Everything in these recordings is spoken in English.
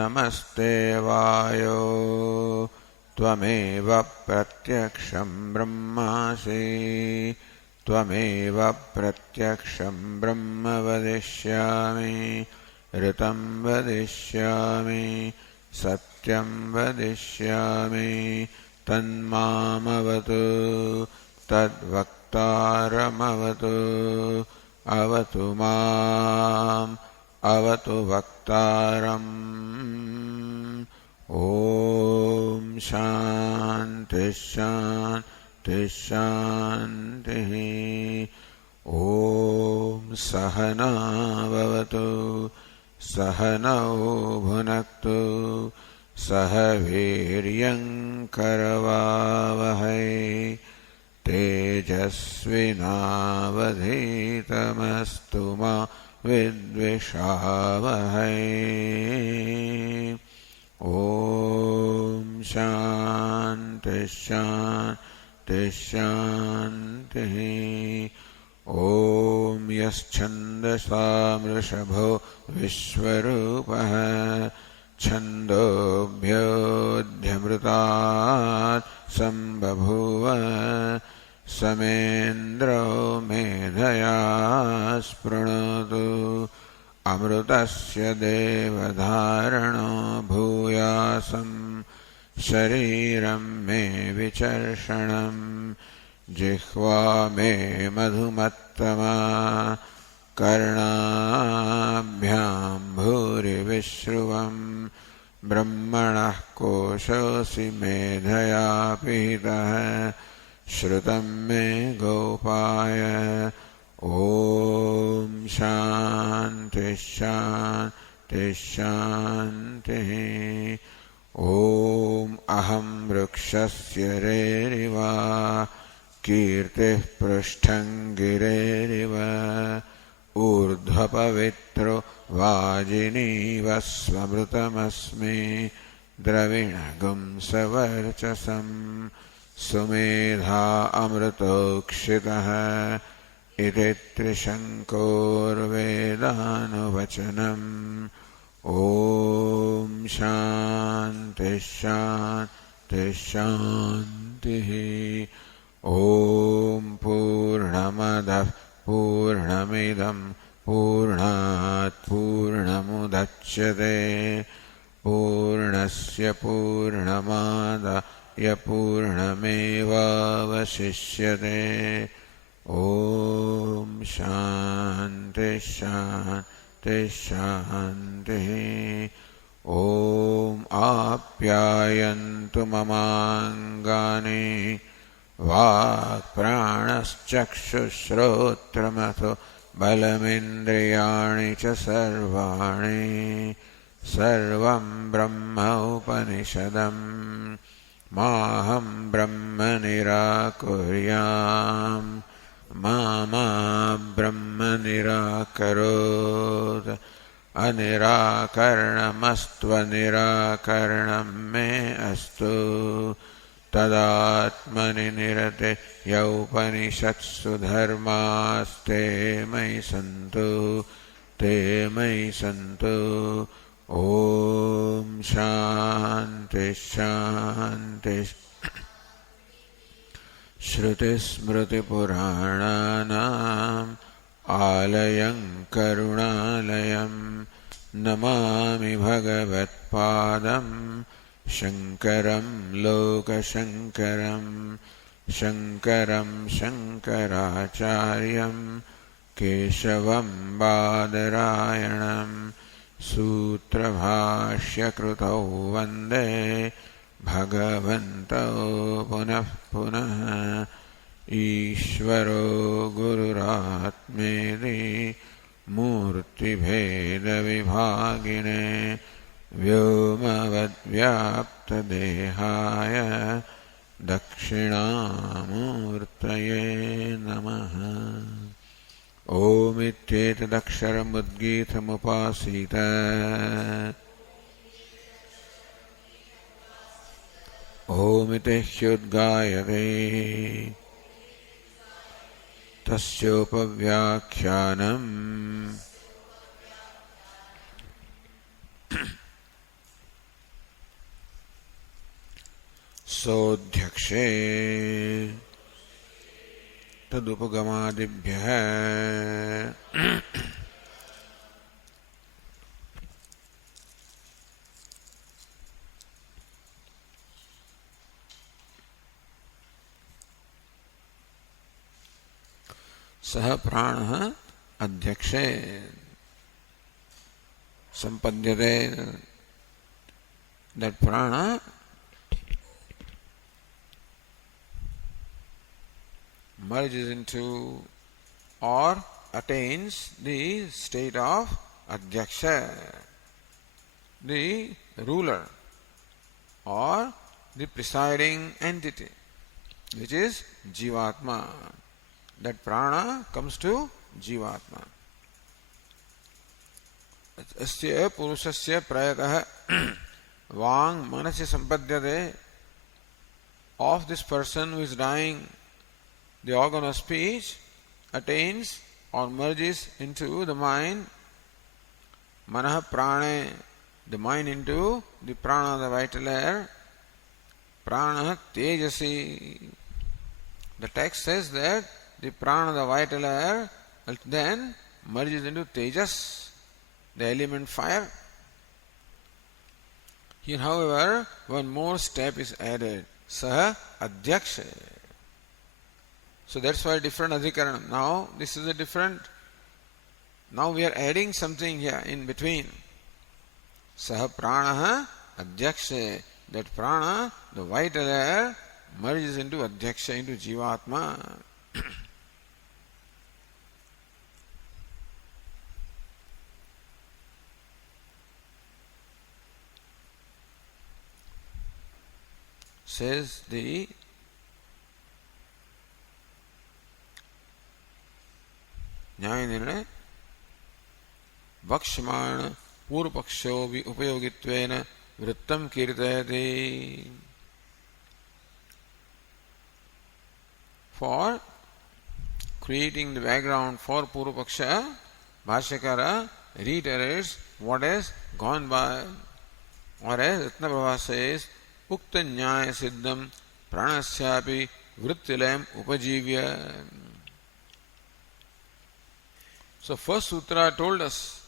नमस्ते वायो त्वमेव प्रत्यक्षं ब्रह्मासि त्वमेव प्रत्यक्षं ब्रह्म वदिष्यामि ऋतं वदिष्यामि सत्यं वदिष्यामि तन्मामवतु तद्वक्तारमवतु अवतु माम् अवतु वक्तारम् ॐ शान्ति शान्ति शान्तिः ॐ सहना भवतु सहनौ भुनक्तु सह वीर्यङ्करवावहै तेजस्विनावधीतमस्तु मा विद्विषावहै ॐ शान्ति शान्ति शान्तिः ॐ यश्छन्दसामृषभो विश्वरूपः छन्दोभ्योऽध्यमृतात् सम्बभूव समेन्द्रो मेधया स्पृणोतु अमृतस्य देवधारणो भूयासं शरीरं मे विचर्षणम् जिह्वा मे मधुमत्तमा कर्णाभ्यां भूरिविश्रुवम् ब्रह्मणः कोशोऽसि मेधया पीतः श्रुतं मे गोपाय ॐ शान्ति शान्ति शान्तिः ॐ अहं वृक्षस्य रेरिव कीर्तिः पृष्ठं गिरेरिव ऊर्ध्वपवित्रो वाजिनीव स्वमृतमस्मि द्रविणगुं सवर्चसम् सुमेधा अमृतोक्षितः इति त्रिशङ्कोर्वेदानुवचनम् ॐ शान्ति शान्ति शान्तिः ॐ पूर्णमदः पूर्णमिदं पूर्णात् पूर्णमुदच्यते पूर्णस्य पूर्णमादाय पूर्णमेवावशिष्यते ॐ शान्ति शान्ति शान्तिः ॐ आप्यायन्तु ममाङ्गानि वाक्प्राणश्चक्षुश्रोत्रमथो बलमिन्द्रियाणि च सर्वाणि सर्वं ब्रह्म उपनिषदम् माहं ब्रह्म निराकुर्याम् मा ब्रह्म निराकरोत् अनिराकरणमस्त्वनिराकरणं मे अस्तु तदात्मनि निरते यौपनिषत्सु धर्मास्ते मयि सन्तु ते मयि सन्तु ॐ शान्ति शान्ति श्रुतिस्मृतिपुराणानाम् आलयं करुणालयं नमामि भगवत्पादं शङ्करं लोकशङ्करं शङ्करं शङ्कराचार्यं केशवं बादरायणं सूत्रभाष्यकृतौ वन्दे भगवन्तौ पुनः पुनः ईश्वरो गुरुरात्मेति मूर्तिभेदविभागिने व्योमवद्व्याप्तदेहाय दक्षिणामूर्तये नमः। ओमित्येतदक्षरमुद्गीतमुपासीत ओमिति ह्युद्गायते तस्योपव्याख्यानम् सोऽध्यक्षे तदुपगमादिभ्यः सः प्राणः अध्यक्षे सम्पद्यते. That prana merges into or attains the state of adhyaksha, the ruler or the presiding entity, which is jivatma. That prana comes to jivatma. अस्य पुरुषस्य प्रयतः वांग मनसि संपद्यते. Of this person who is dying, the organ of speech attains or merges into the mind. Manah prane, the mind into the prana, the vital air. Prana tejasi. The text says that the prana, the vital air, then merges into tejas, the element fire. Here, however, one more step is added. Saha adhyaksha. So that's why different adhikaranam. Now this is a different. Now we are adding something here in between. Saha pranaha adhyaksha. That prana, the vital air, merges into adhyaksha, into jivatma. Says the न्याय निर्णय वक्ष्यमाण पूर्व पक्षो भी उपयोगित्वेन वृत्तम कीर्तयति. For creating the background for Purva Paksha, Bhashyakara reiterates what has gone by, or as Ratnaprabha says, Ukta Nyaya Siddham Pranasyapi Vrittilayam Upajivya. So first sutra told us,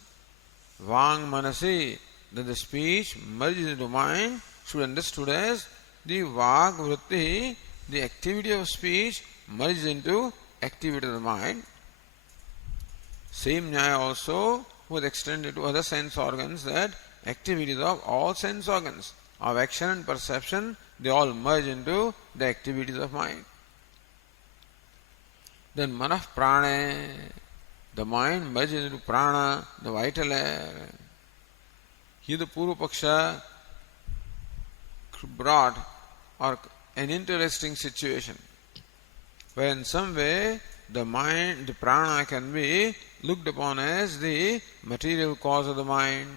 Vang Manasi, that the speech merges into mind, should be understood as the Vag Vritti, the activity of speech merges into activity of the mind. Same Nyaya also was extended to other sense organs, that activities of all sense organs of action and perception, they all merge into the activities of mind. Then Manah Prane, the mind merges into prana, the vital air. Here the Purva Paksha brought or an interesting situation, where in some way the mind, the prana can be looked upon as the material cause of the mind.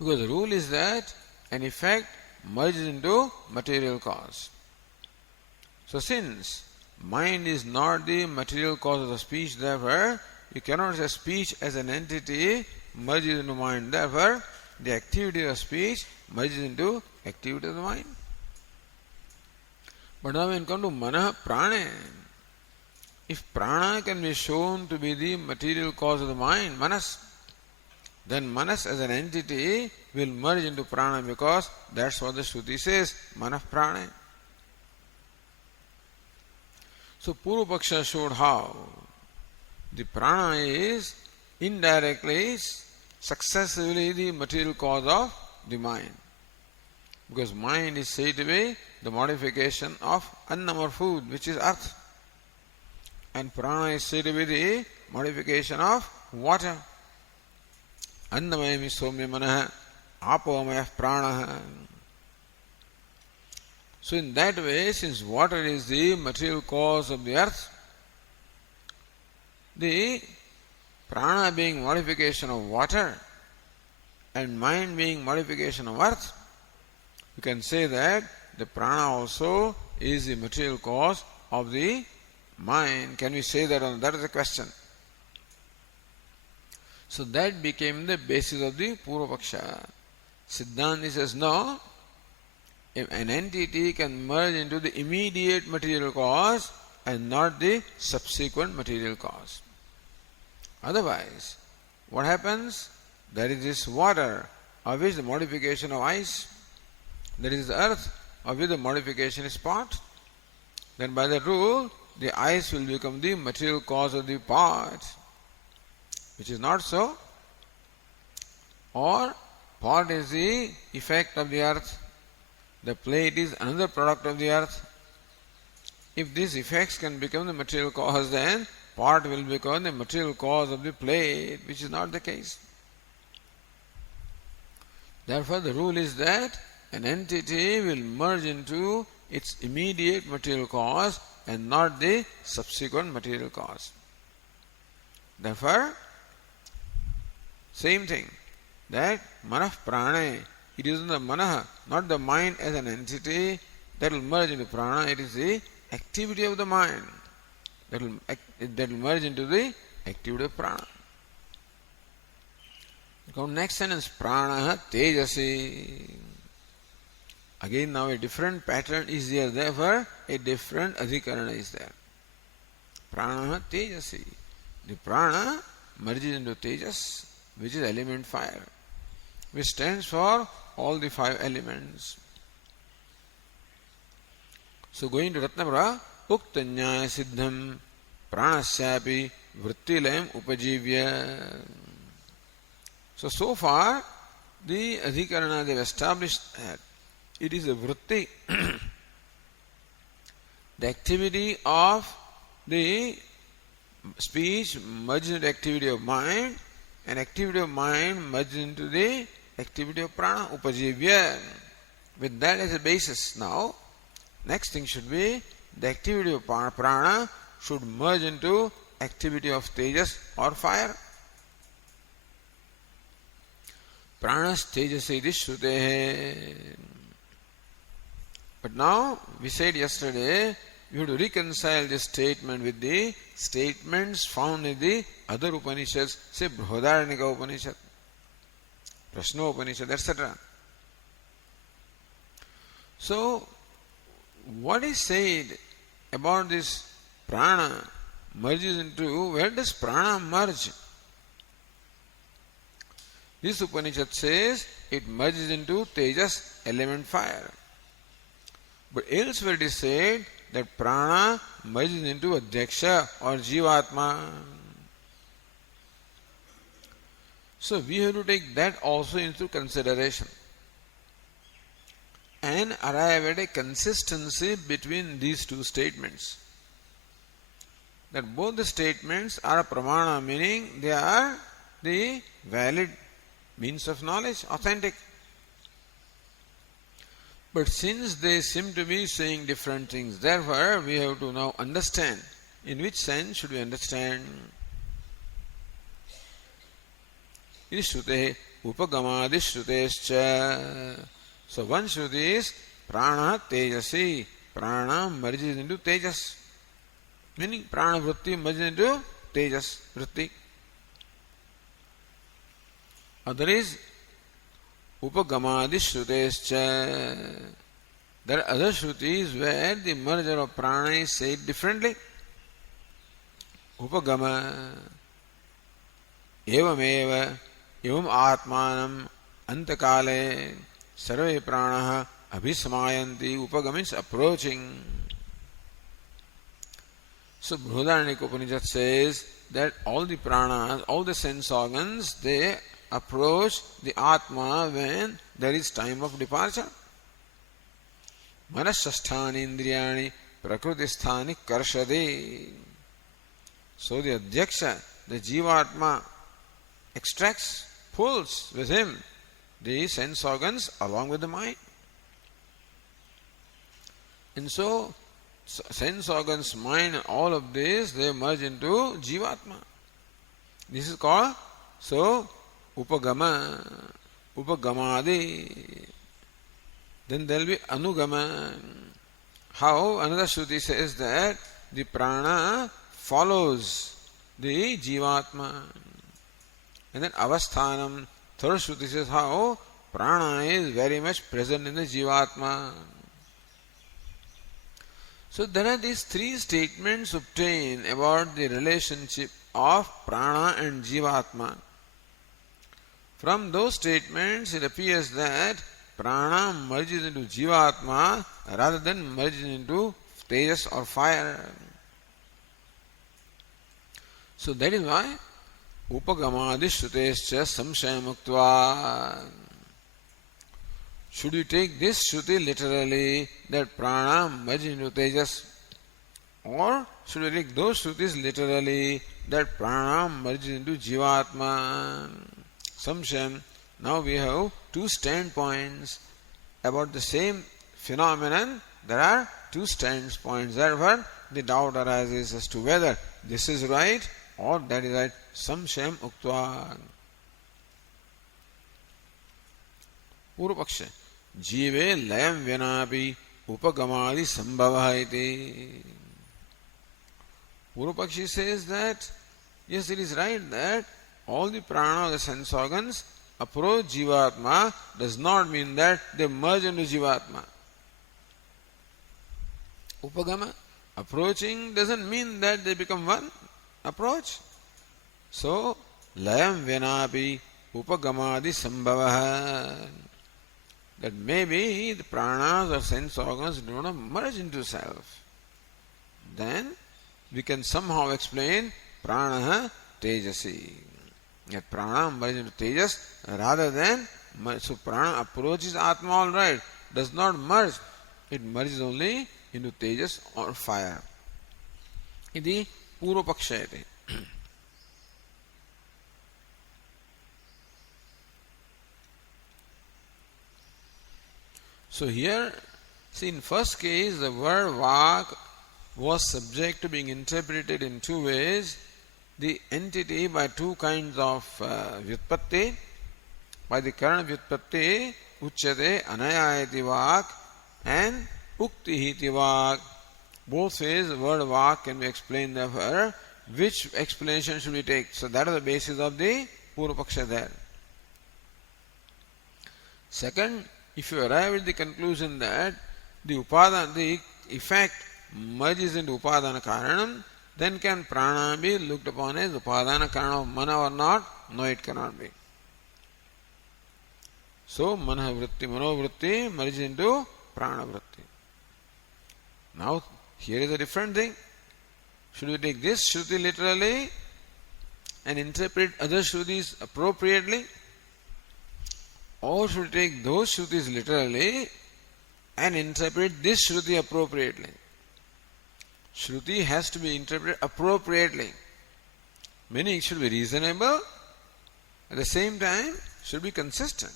Because the rule is that an effect merges into material cause. So since mind is not the material cause of the speech, therefore you cannot say speech as an entity merges into mind. Therefore the activity of speech merges into activity of the mind. But now when you come to Manah Prane, if prana can be shown to be the material cause of the mind, Manas, then Manas as an entity will merge into prana, because that's what the Shruti says, Manah Prane. So Purva Paksha showed how the prana is indirectly, successively the material cause of the mind. Because mind is said to be the modification of annam or food, which is earth. And prana is said to be the modification of water. Annamayami somya manah apomayah prana. So in that way, since water is the material cause of the earth, the prana being modification of water and mind being modification of earth, you can say that the prana also is the material cause of the mind. Can we say that? That is the question. So that became the basis of the Purva Paksha. Siddhanti says no, an entity can merge into the immediate material cause and not the subsequent material cause. Otherwise, what happens? There is this water, of which the modification of ice. There is the earth, of which the modification is pot. Then by the rule, the ice will become the material cause of the pot, which is not so. Or pot is the effect of the earth. The plate is another product of the earth. If these effects can become the material cause, then pot will become the material cause of the plate, which is not the case. Therefore, the rule is that an entity will merge into its immediate material cause and not the subsequent material cause. Therefore, same thing, that manah prana, it is the manah, not the mind as an entity, that will merge into prana. It is the activity of the mind that will merge into the activity of prana. Next sentence, prana tejasi. Again, now a different pattern is there, therefore a different adhikarana is there. Prana tejasi. The prana merges into tejas, which is element fire, which stands for all the 5 elements. So going to Ratnapura, uktanyaya siddham pranasyapi vrittilayam upajivya. So far, the adhikarana, they have established that it is a vritti, the activity of the speech merges into the activity of mind, and activity of mind merges into the activity of prana, upajivya. With that as a basis now, next thing should be the activity of prana should merge into activity of tejas or fire. Pranas tejasi iti shrutehe. But now, we said yesterday, you have to reconcile this statement with the statements found in the other Upanishads, say Brihadaranyaka Upanishad, Prashna Upanishad, etc. So, what is said about this prana merges into, where does prana merge? This Upanishad says it merges into tejas, element fire. But elsewhere it is said that prana merges into adhyaksha or jivatma. So we have to take that also into consideration and arrive at a consistency between these two statements. That both the statements are pramana, meaning they are the valid means of knowledge, authentic. But since they seem to be saying different things, therefore we have to now understand. In which sense should we understand? Iti shrutehe upagamadi shrutescha. So one shruti is prana tejasi. Prana merges into tejas. Meaning prana vritti merges into tejas vritti. Other is upagamadi shrutescha. There are other shrutis where the merger of prana is said differently. Upagama evameva evam atmanam antakale sarve pranaha abhismayanti. Upagama is approaching. So Brihadaranyaka Upanishad says that all the pranas, all the sense organs, they approach the Atma when there is time of departure. Manashasthani indriyani prakritisthani karshade. So the adhyaksha, the jivatma, extracts, pulls with him the sense organs along with the mind. And so sense organs, mind, all of this, they merge into jivatma. This is called, so, upagama, upagamadi. Then there will be anugama. How? Another Shruti says that the prana follows the jivatma. And then avasthanam, third Shruti says how? prana is very much present in the Jivatma. So there are these three statements obtained about the relationship of prana and Jivatma. From those statements, it appears that prana merges into Jivatma rather than merges into Tejas or fire. So that is why Upagamadi Shrutescha Samshaya Muktva. Should you take this Shruti literally that prana merges into Tejas, or should we take those Shrutis literally that prana merges into Jivatma? Samshayam. Now we have two standpoints about the same phenomenon. There are two standpoints. Therefore, the doubt arises as to whether this is right or that is right. Samshayam uktva. Purvapaksha. Jive layam vinapi upagamadi sambhava iti. Purvapakshi says that yes, it is right that all the prana of the sense organs approach Jivatma does not mean that they merge into Jivatma. Upagama, approaching doesn't mean that they become one. Approach. So, layam vinapi upagamadi sambhava. That maybe the pranas or sense organs do not merge into self. Then we can somehow explain prana tejasi. That prana merges into tejas rather than, so prana approaches Atma all right, does not merge. It merges only into tejas or fire. Iti purvapakshayate. So here, see in first case the word vak was subject to being interpreted in two ways. The entity by two kinds of vyutpatti. By the current vyutpatti, uchyate anayayati vak and uktihiti vak. Both ways the word vak can be explained therefore. Which explanation should we take? So that is the basis of the purvapaksha there. Second, if you arrive at the conclusion that the effect merges into upadana karanam, then can prana be looked upon as upadana karana of mana or not? No, it cannot be. So manavritti, manovritti merges into prana vritti. Now here is a different thing. Should we take this Shruti literally and interpret other Shrutis appropriately? Or should we take those Shrutis literally and interpret this Shruti appropriately? Shruti has to be interpreted appropriately. Meaning it should be reasonable, at the same time should be consistent.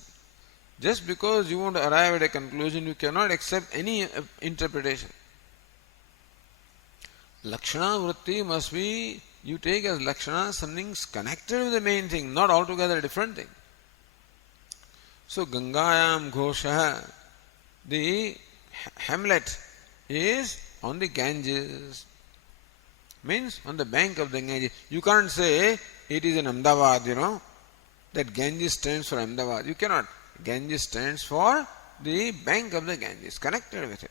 Just because you want to arrive at a conclusion, you cannot accept any interpretation. Lakshana vritti must be, you take as Lakshana something connected with the main thing, not altogether a different thing. So Gangayam Ghosha, the hamlet is on the Ganges. Means on the bank of the Ganges. You can't say it is in Ahmedabad, that Ganges stands for Ahmedabad. You cannot. Ganges stands for the bank of the Ganges, connected with it.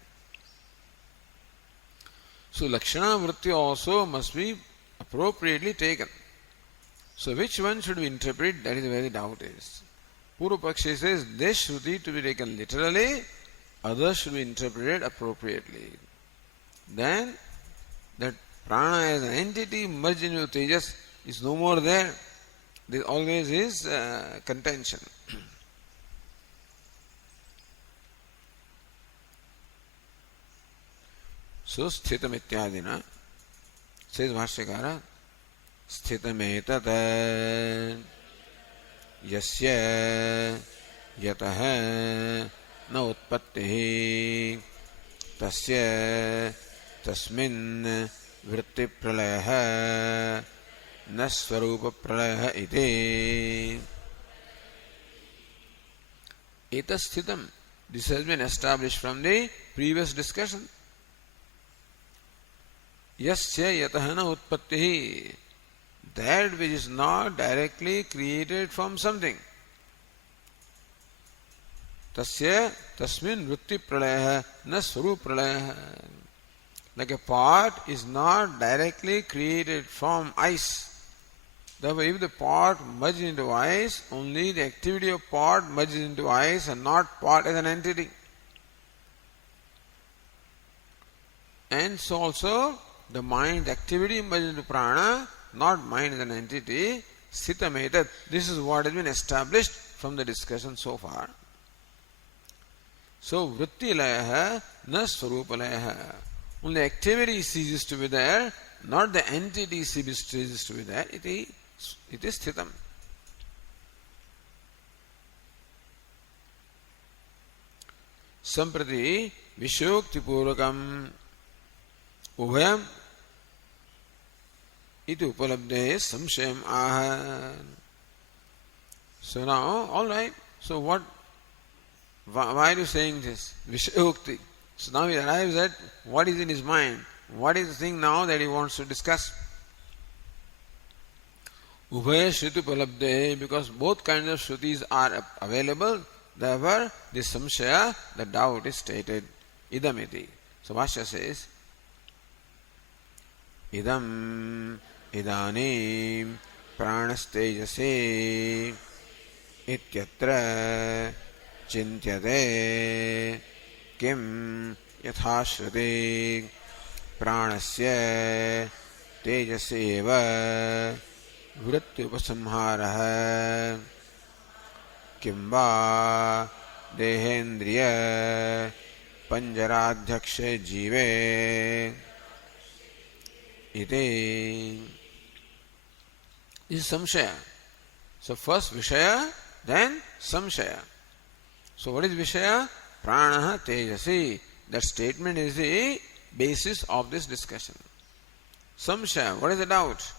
So Lakshana Vritti also must be appropriately taken. So which one should we interpret? That is where the doubt is. Purvapakshi says this Shruti to be taken literally, others should be interpreted appropriately. Then that prana as an entity merged into tejas is no more there. There always is contention. So sthitam ityadina, says Bhashyakara, sthitam etat yasya yataha na utpattihi tasya tasmin vritti pralayah na swarupa pralayah iti. Etat sthitam, this has been established from the previous discussion. Yasya yatahana utpattihi, that which is not directly created from something. tasya tasmin vritti pralayah na swarup pralayah. Like a pot is not directly created from ice. Therefore, if the pot merges into ice, only the activity of pot merges into ice and not pot as an entity. And so also, the mind activity merges into prana, not mind as an entity. Sthitametat. This is what has been established from the discussion so far. So, vritti layaha na swarupalayaha. Only activity ceases to be there, not the entity ceases to be there. It is sthitam. Samprati vishokti purvakam ubhayam iti upalabdhe samshayam aha. So now, all right. So what? Why are you saying this? Vishayokti. So now he arrives at what is in his mind. What is the thing now that he wants to discuss? Ubhaya shruti palabde, because both kinds of shrutis are available, therefore this samshaya, the doubt is stated. Idamiti. So Bhashya says, Idam idanim pranastejase ityatra चिन्त्यते किम यथाश्रुति प्राणस्य तेजसेव वृत्त्युपसंहारः किं वा देहेन्द्रिय पंजराध्यक्षे जीवे इति. This is samshaya. So first vishaya, then samshaya. So what is Vishaya? Pranaha Tejasi. That statement is the basis of this discussion. Samshaya, what is the doubt?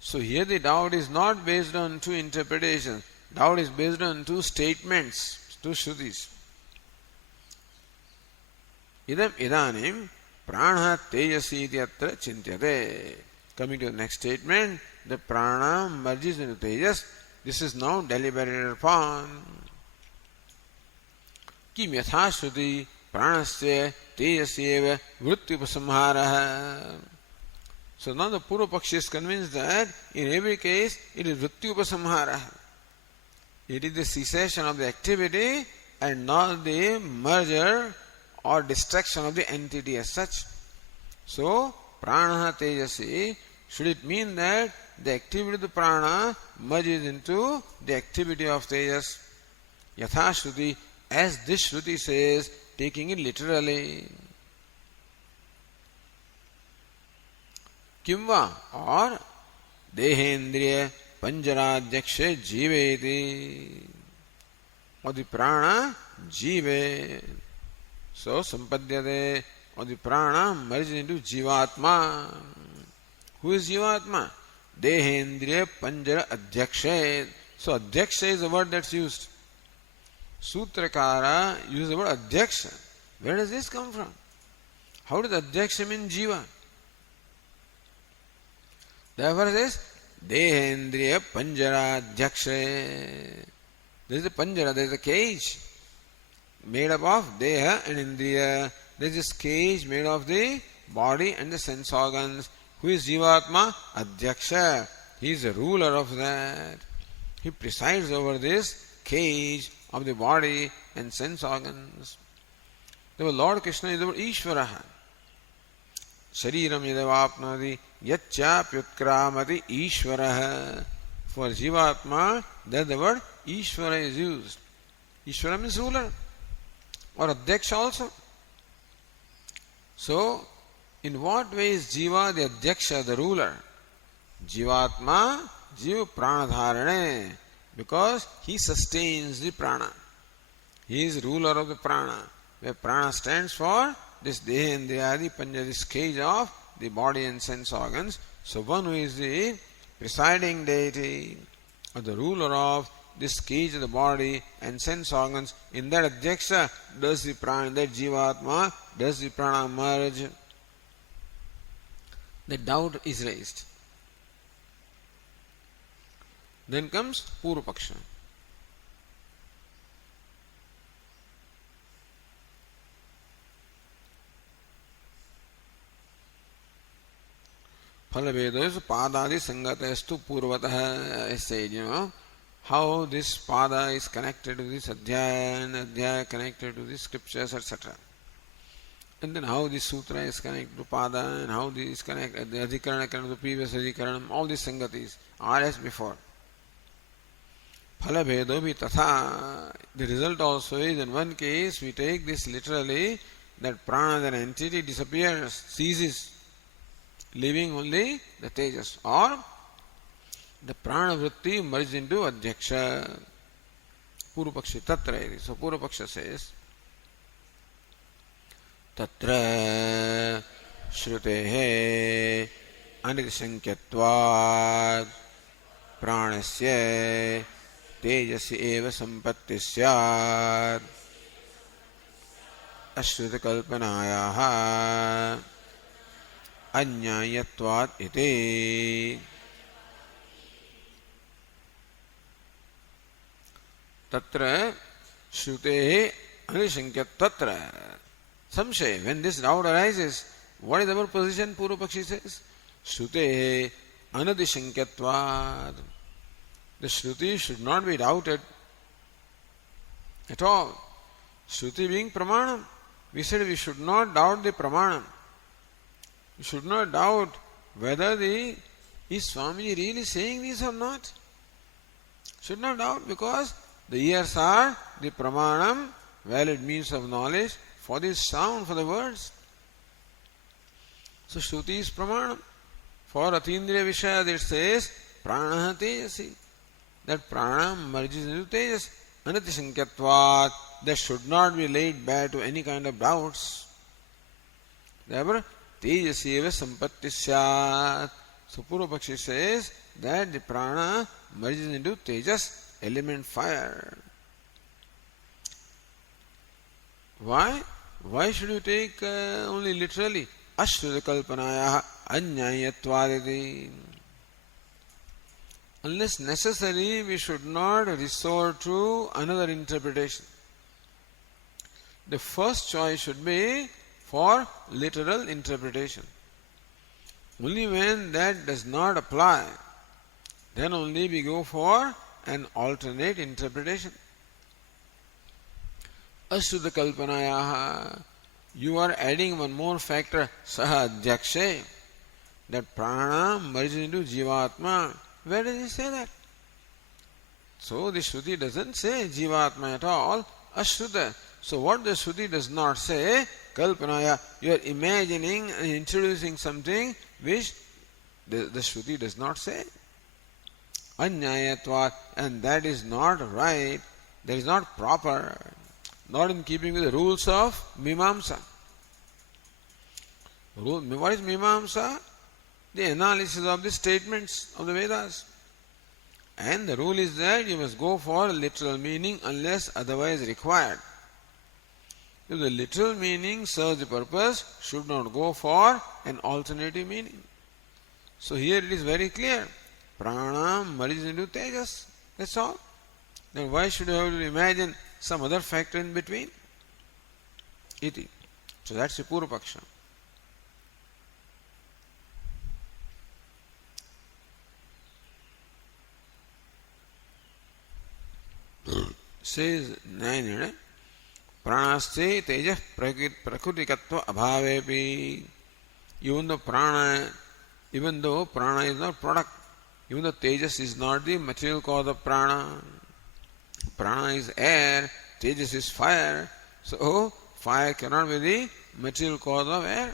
So here the doubt is not based on two interpretations. Doubt is based on two statements, two Shrutis. Idam idanim pranaha tejasi ityatra chintyate. Coming to the next statement, the prana merges into tejas. This is now deliberated upon. Kim yathashruti pranasya tejasyeva vrittyupasamharaha. So now the Purva Pakshi is convinced that in every case it is vrittyupasamharaha. It is the cessation of the activity and not the merger or destruction of the entity as such. So pranaha tejasi, should it mean that the activity of the prana merges into the activity of tejas? Yathashruti, as this Shruti says, taking it literally. Kimva, or Dehendriya Panjaradyakshe Jiveti, or the prana Jive. So Sampadyate, or the prana merges into Jivatma. Who is Jivatma? Dehendriya Panjara Adyakshe. So Adyaksha is the word that's used. Sutrakara uses the word Adyaksha. Where does this come from? How does Adyaksha mean Jiva? Therefore it says Dehendriya Panjara Adyaksha. There is a Panjara, there is a cage made up of Deha and Indriya. There is this cage made of the body and the sense organs. Who is Jivatma? Adyaksha. He is the ruler of that. He presides over this cage of the body and sense organs. The Lord Krishna is the word Ishvaraha. Shariram yadavapnadi yachapyutkramati Ishvaraha. For Jivatma, there the word Ishvara is used. Ishvara means ruler or Adyaksha also. So, in what way is Jiva the Adyaksha, the ruler? Jivatma, Jiva Pranadharane, because he sustains the prana. He is ruler of the prana. Where prana stands for this Dehendriyadi Panja, this cage of the body and sense organs. So one who is the presiding deity or the ruler of this cage of the body and sense organs, in that Adyaksha does the prana, in that Jivatma does the prana merge. The doubt is raised. Then comes Purva Paksha. Phalavedo is padadi sangatestu purvatah. I said, how this pada is connected to this adhyaya and adhyaya connected to the scriptures, etc. And then how this sutra is connected to pada and how this is connected, the adhikarana connected to the previous adhikaranam, all these sangatis are as before. Phalabhedo bhi tatha. The result also is, in one case, we take this literally, that prana, an entity, disappears, ceases, leaving only the tejas. Or the prana vritti merged into adhyaksha. Purupakshi tatra. So Purupaksha says, tatra shrutehe anidishankyatvad pranasya Tejasi एव संपत्ति स्यात् अश्रुत कल्पनायाः अन्यायत्वात् इति. तत्र श्रुतेः अनिशंक्य तत्र संशय. When this doubt arises, what is our position? Purupakshi says, श्रुतेः अनदिशंक्यत्वात्. The Shruti should not be doubted at all. Shruti being Pramanam. We said we should not doubt the Pramanam. We should not doubt whether is Swamiji really saying this or not. Should not doubt, because the ears are the Pramanam, valid means of knowledge for this sound, for the words. So Shruti is Pramanam. For Atindriya Vishaya it says, Pranaha Tejasi. That prana merges into tejas. Anatisankyatvat. That should not be laid bare to any kind of doubts. Therefore, tejasi eva sampatti syat. So Purupakshi says that the prana merges into tejas, element fire. Why? Why should you take only literally? Ashruta kalpanaya anyayatvariti. Unless necessary, we should not resort to another interpretation. The first choice should be for literal interpretation. Only when that does not apply, then only we go for an alternate interpretation. Ashuddha kalpanayaha. You are adding one more factor, saha adhyakshe. That prana merges into jivatma. Where does he say that? So the Shruti doesn't say Jivatma at all, Ashruta. So what the Shruti does not say, Kalpanaya, you are imagining and introducing something which the Shruti does not say. Anyayatva, and that is not right, that is not proper, not in keeping with the rules of Mimamsa. What is Mimamsa? The analysis of the statements of the Vedas. And the rule is that you must go for literal meaning unless otherwise required. If the literal meaning serves the purpose, should not go for an alternative meaning. So here it is very clear. Prana merges into tejas. That's all. Then why should you have to imagine some other factor in between? Iti. So that's the Purupaksha. Says 9, Pranaste tejas prakritikatva abhavepi. Even though prana is not product, even though tejas is not the material cause of prana, prana is air, tejas is fire, so fire cannot be the material cause of air.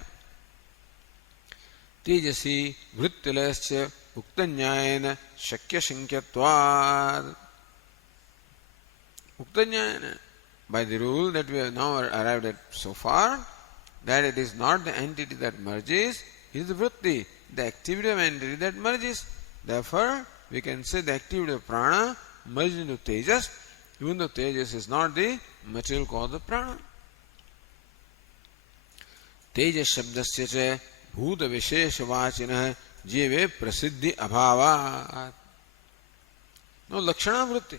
Tejasi vrittilasya uktanyayana shakya shankyatvad. Uktanyayana, by the rule that we have now arrived at so far, that it is not the entity that merges, it is the vritti, the activity of entity that merges. Therefore, we can say the activity of prana merges into tejas, even though tejas is not the material cause of prana. Tejas shabdasya cha bhuta vishesha vachinah jive prasiddhi abhavat. No lakshana vritti.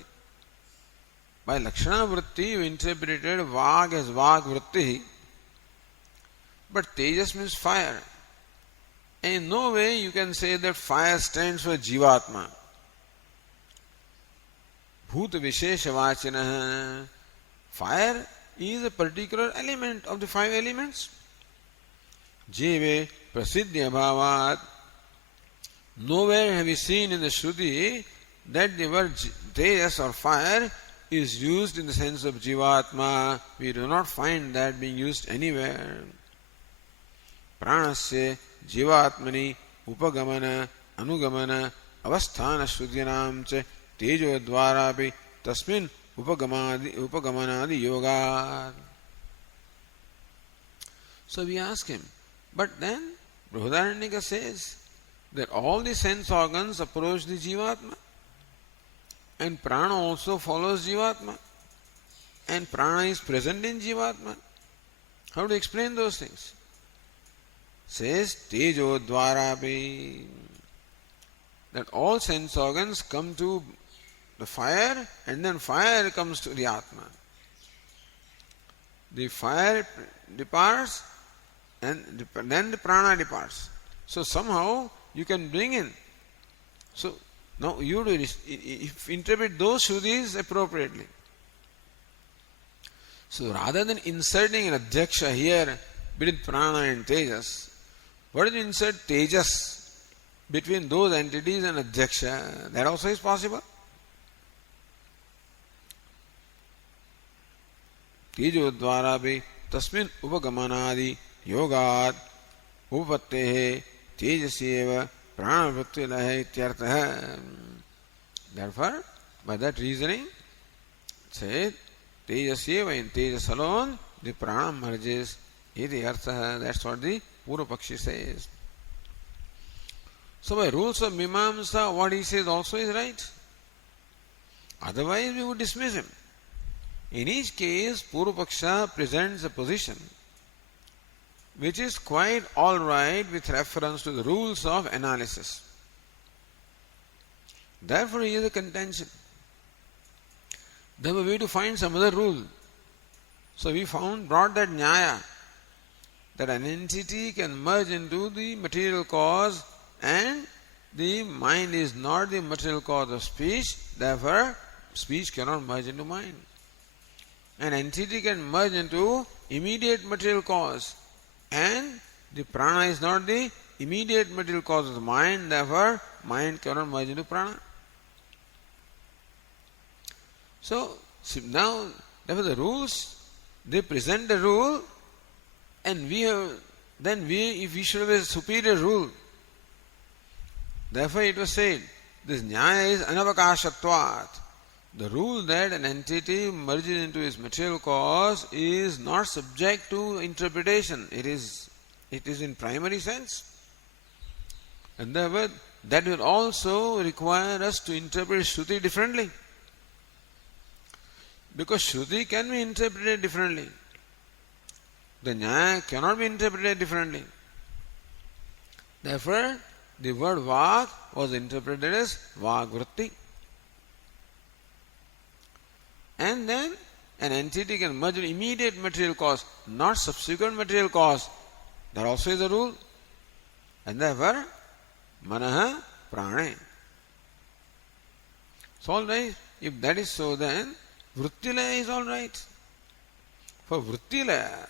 By Lakshana Vritti, you interpreted Vag as Vag Vritti, but Tejas means fire. In no way you can say that fire stands for Jivatma. Bhut Vishesha Vachana. Fire is a particular element of the five elements. Jeve Prasiddhya Bhavat. Nowhere have we seen in the Shruti that the word Tejas or fire is used in the sense of Jivatma. We do not find that being used anywhere. Pranasya Jivatmani Upagamana Anugamana Avasthana Shrudyanam cha Tejo Dvarapi Tasmin Upagamana Yoga. So we ask him, but then Brihadaranyaka says that all the sense organs approach the Jivatma, and Prana also follows Jivatma, and Prana is present in Jivatma. How to explain those things? Says Tejo Dvarapi, that all sense organs come to the fire and then fire comes to the Atma. The fire departs and then the Prana departs. So somehow you can bring in. So now you do interpret those Shrutis appropriately. So rather than inserting an adhyaksha here between Prana and Tejas, what if you insert Tejas between those entities and adhyaksha? That also is possible. Tejo Dvarapi Tasmin Upagamanadi Yogat Upattehe Tejasyeva Pranavrittilahe Ityartha. Therefore, by that reasoning, say Tejasyeva, in Tejas alone, the Prana merges. Iti Artha. That's what the Purva Pakshi says. So by rules of Mimamsa, what he says also is right. Otherwise we would dismiss him. In each case, Purva Paksha presents a position which is quite alright with reference to the rules of analysis. Therefore he is a contention. Therefore we have to find some other rule. So we brought that Nyaya, that an entity can merge into the material cause and the mind is not the material cause of speech, therefore speech cannot merge into mind. An entity can merge into immediate material cause and the prana is not the immediate material cause of the mind, therefore mind cannot merge into prana. So now, therefore the rules, they present the rule and if we should have a superior rule. Therefore it was said, this Nyaya is anavakashatvat. The rule that an entity merges into its material cause is not subject to interpretation. It is in primary sense. And therefore that will also require us to interpret Shruti differently. Because Shruti can be interpreted differently. The Nyaya cannot be interpreted differently. Therefore, the word Vak was interpreted as Vagvritti. And then an entity can merge in immediate material cause, not subsequent material cause. That also is a rule. And therefore, Manaha Prane. It's all right. If that is so, then Vrittilaya is all right. For Vrittilaya,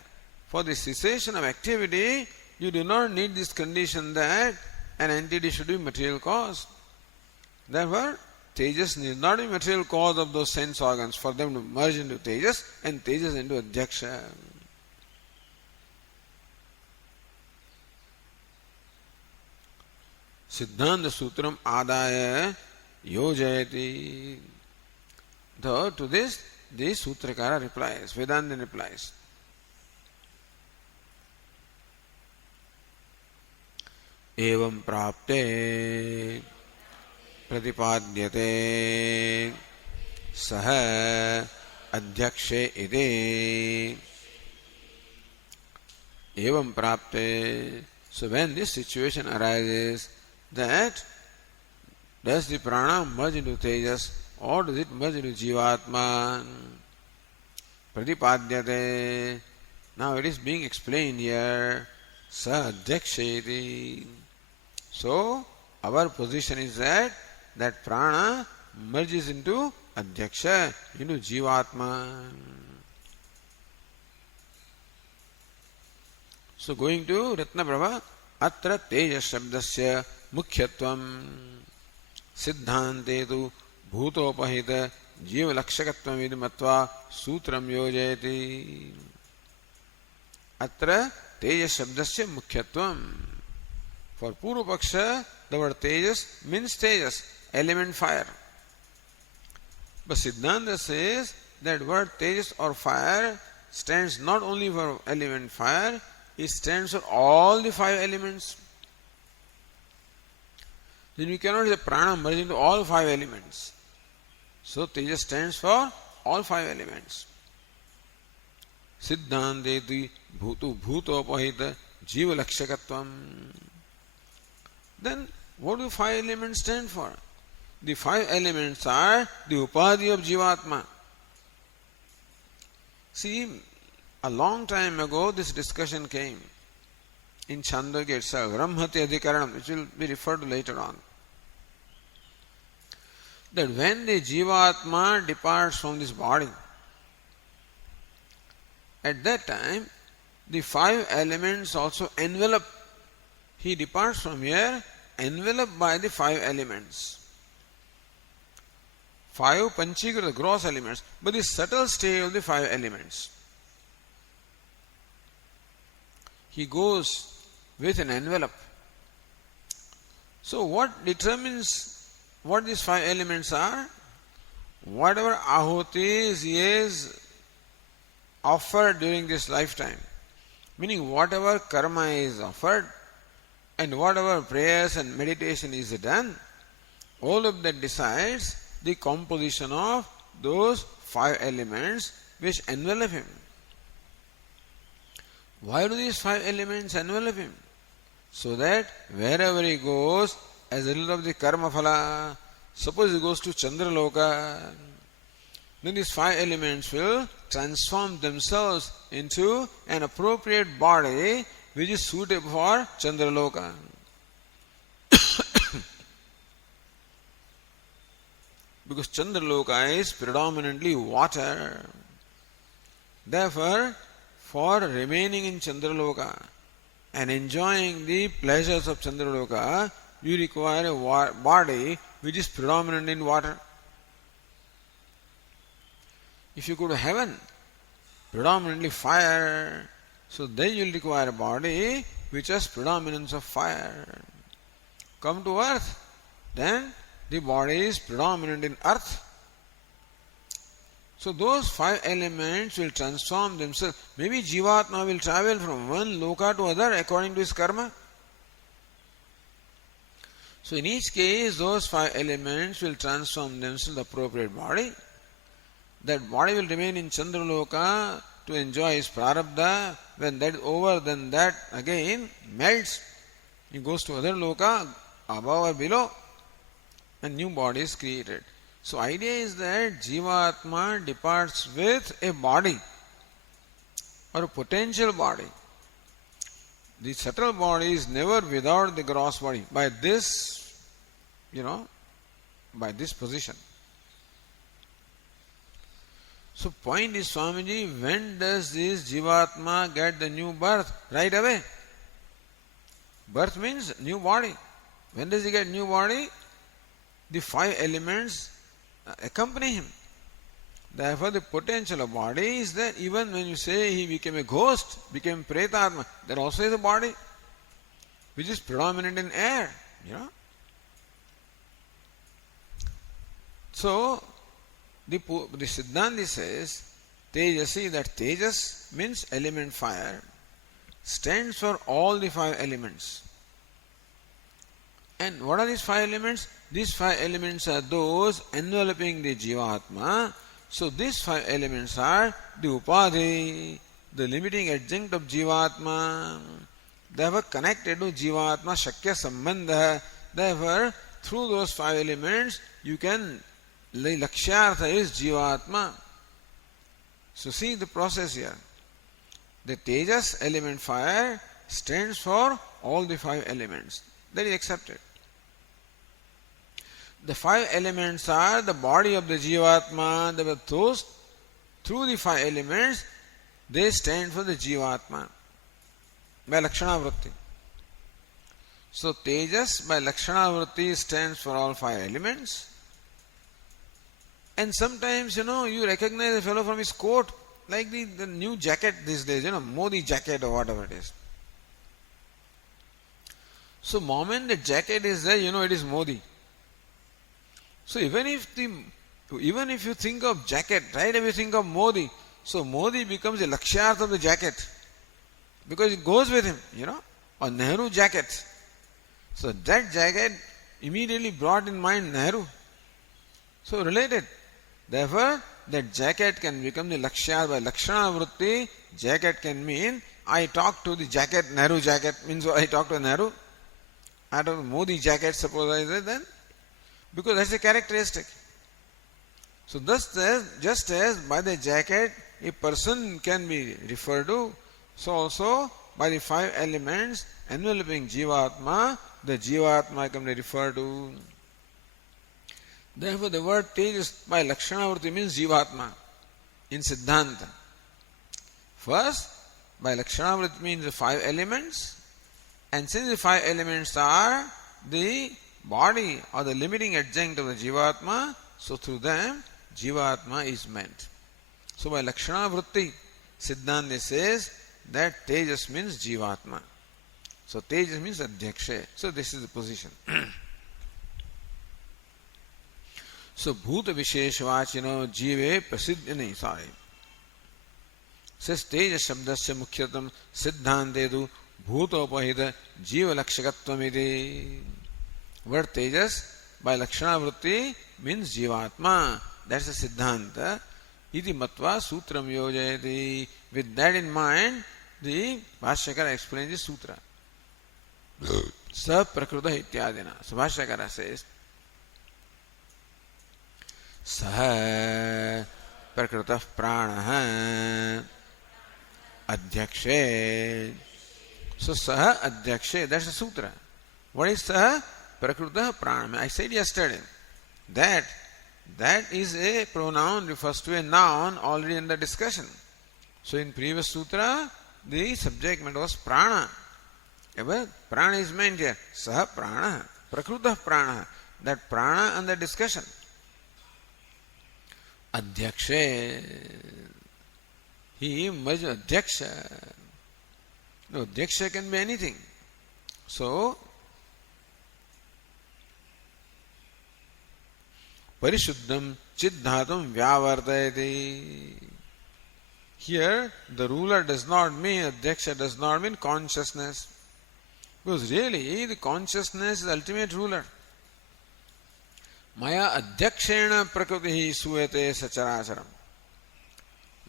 for the cessation of activity, you do not need this condition that an entity should be material cause. Therefore, Tejas need not be material cause of those sense organs for them to merge into Tejas and Tejas into Adhyaksha. Siddhanta Sutram Adaya Yojayati. Though to this, the Sutrakara replies, Vedanta replies. Evam prapte प्रतिपाद्यते सह अध्यक्षे इति एवं प्राप्ते. So when this situation arises, that does the prana merge into Tejas or does it merge into Jivatma? Pratipadyate. Now it is being explained here. Sa adhyakshe iti. So, our position is that prana merges into Adhyaksha, into Jivatma. So, going to Ratnaprabha, Atra Tejas Shabdasya Mukhyatvam Siddhante tu Bhutopahita Jiva Lakshakatvam Vidimatva Sutram Yojayati. Atra Tejas Shabdasya Mukhyatvam. For Purva Paksha, the word Tejas means Tejas, element fire. But Siddhanta says that word Tejas or fire stands not only for element fire, it stands for all the 5 elements. Then we cannot say prana merge into all 5 elements. So Tejas stands for all 5 elements. Siddhanteti bhutu bhutopahita jiva lakshakatvam. Then what do 5 elements stand for? The 5 elements are the upadhi of Jivatma. See, a long time ago this discussion came in Chhandogya itself, Brahmati Adhikaranam, which will be referred to later on. That when the Jivatma departs from this body, at that time the 5 elements also envelop. He departs from here enveloped by the 5 elements. 5 Panchikara, gross elements, but the subtle state of the 5 elements. He goes with an envelope. So what determines what these 5 elements are? Whatever ahutis he is offered during this lifetime, meaning whatever karma is offered and whatever prayers and meditation is done, all of that decides the composition of those 5 elements which envelop him. Why do these 5 elements envelop him? So that wherever he goes, as a result of the karma phala, suppose he goes to Chandraloka, then these 5 elements will transform themselves into an appropriate body which is suitable for Chandraloka. Because Chandraloka is predominantly water. Therefore, for remaining in Chandraloka and enjoying the pleasures of Chandraloka, you require a body which is predominant in water. If you go to heaven, predominantly fire, so then you will require a body which has predominance of fire. Come to earth, then the body is predominant in earth. So those 5 elements will transform themselves. Maybe Jivatma will travel from one loka to other according to his karma. So in each case, those 5 elements will transform themselves to the appropriate body. That body will remain in Chandraloka to enjoy his prarabdha. When that is over, then that again melts. He goes to other loka, above or below, and new body is created. So idea is that Jivatma departs with a body or a potential body. The subtle body is never without the gross body. By this, by this position. So point is, Swamiji, when does this Jivatma get the new birth? Right away. Birth means new body. When does he get new body? The 5 elements accompany him. Therefore, the potential of body is that even when you say he became a ghost, became pretatma, that also is a body which is predominant in air. So, the Siddhanti says, Tejasi, that Tejas means element fire, stands for all the 5 elements. And what are these 5 elements? These 5 elements are those enveloping the Jivatma. So these 5 elements are the Upadhi, the limiting adjunct of Jivatma. Therefore connected to Jivatma, Shakya Sambandha. Therefore, through those 5 elements, you can, the Lakshyartha is Jivatma. So see the process here. The Tejas element fire stands for all the 5 elements. that is accepted. The 5 elements are the body of the Jivatma. Those, through the 5 elements, they stand for the Jivatma by Lakshana Vritti. So Tejas by Lakshana Vritti stands for all 5 elements. And sometimes, you recognize a fellow from his coat, like the new jacket these days, Modi jacket or whatever it is. So moment the jacket is there, it is Modi. So even if you think of jacket, right away think of Modi. So Modi becomes a Lakshyarth of the jacket. Because it goes with him, or Nehru jacket. So that jacket immediately brought in mind Nehru. So related. Therefore, that jacket can become the Lakshyarth by Lakshana Vritti. Jacket can mean, I talk to the jacket, Nehru jacket means I talk to Nehru. I talk to Modi jacket, suppose I say then. Because that's a characteristic. So thus, just as by the jacket a person can be referred to, so also by the 5 elements enveloping Jivatma, the Jivatma can be referred to. Therefore the word Tejas by Lakshana Vritti means Jivatma in Siddhanta. First, by Lakshana Vritti means the 5 elements, and since the 5 elements are the body or the limiting adjunct of the Jivatma, so through them Jivatma is meant. So by Lakshana Vritti, Siddhanta says that Tejas means Jivatma. So Tejas means Adhyaksha. So this is the position. So Bhuta Visheshvachino Jive Prasiddhini, sorry. Says Tejas Shabdasya Mukhyatam Siddhantedu Bhutopahita Jiva Lakshakattvamiti. Word Tejas by Lakshana Vritti means Jivatma. That's a Siddhanta. Iti Matva Sutram Yojayati. With that in mind, the Bhashyakara explains the sutra. Sa Prakruta Ityadina. So Bhashyakara says, Saha Prakrutah Pranaha Adhyakshe. So Saha Adhyakshe, that's the sutra. What is Saha? Prakrutah Pranaha. I said yesterday that is a pronoun, refers to a noun already in the discussion. So in previous sutra, the subject matter was prana. Prana is meant here. Saha prana. Prakrutah prana. That prana under discussion. Adhyakshe. He merged Adhyaksha. No, Adhyaksha can be anything. So, Parishuddham Chiddhatum Vyavartayati. Here, the ruler does not mean, Adhyaksha does not mean consciousness. Because really, the consciousness is the ultimate ruler. Maya Adhyakshena Prakritihi Suyate Sacharacharam.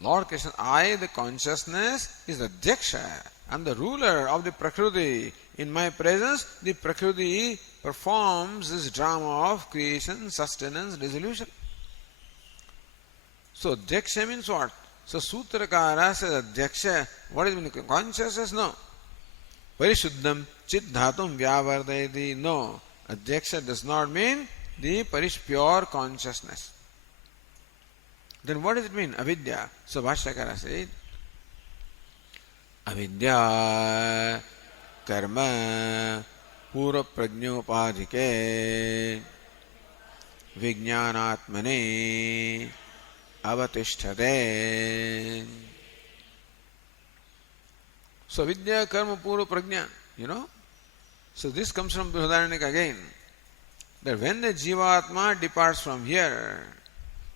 Lord Krishna, I, the consciousness, is the Adhyaksha. I am the ruler of the Prakriti. In my presence, the Prakriti performs this drama of creation, sustenance, dissolution. So Adhyaksha means what? So Sutrakara says Adhyaksha. What is meaning? Consciousness? No. Parishuddham Chiddhatum Vyavardayati. No. Adhyaksha does not mean the pure consciousness. Then what does it mean? Avidya. So Bhashyakara said, Avidya Karma Pura Prajnopadhike Vijnanatmane Avatishtade. So Vidya Karma Pura Prajna, So this comes from Brihadaranyaka again. That when the Jivatma departs from here,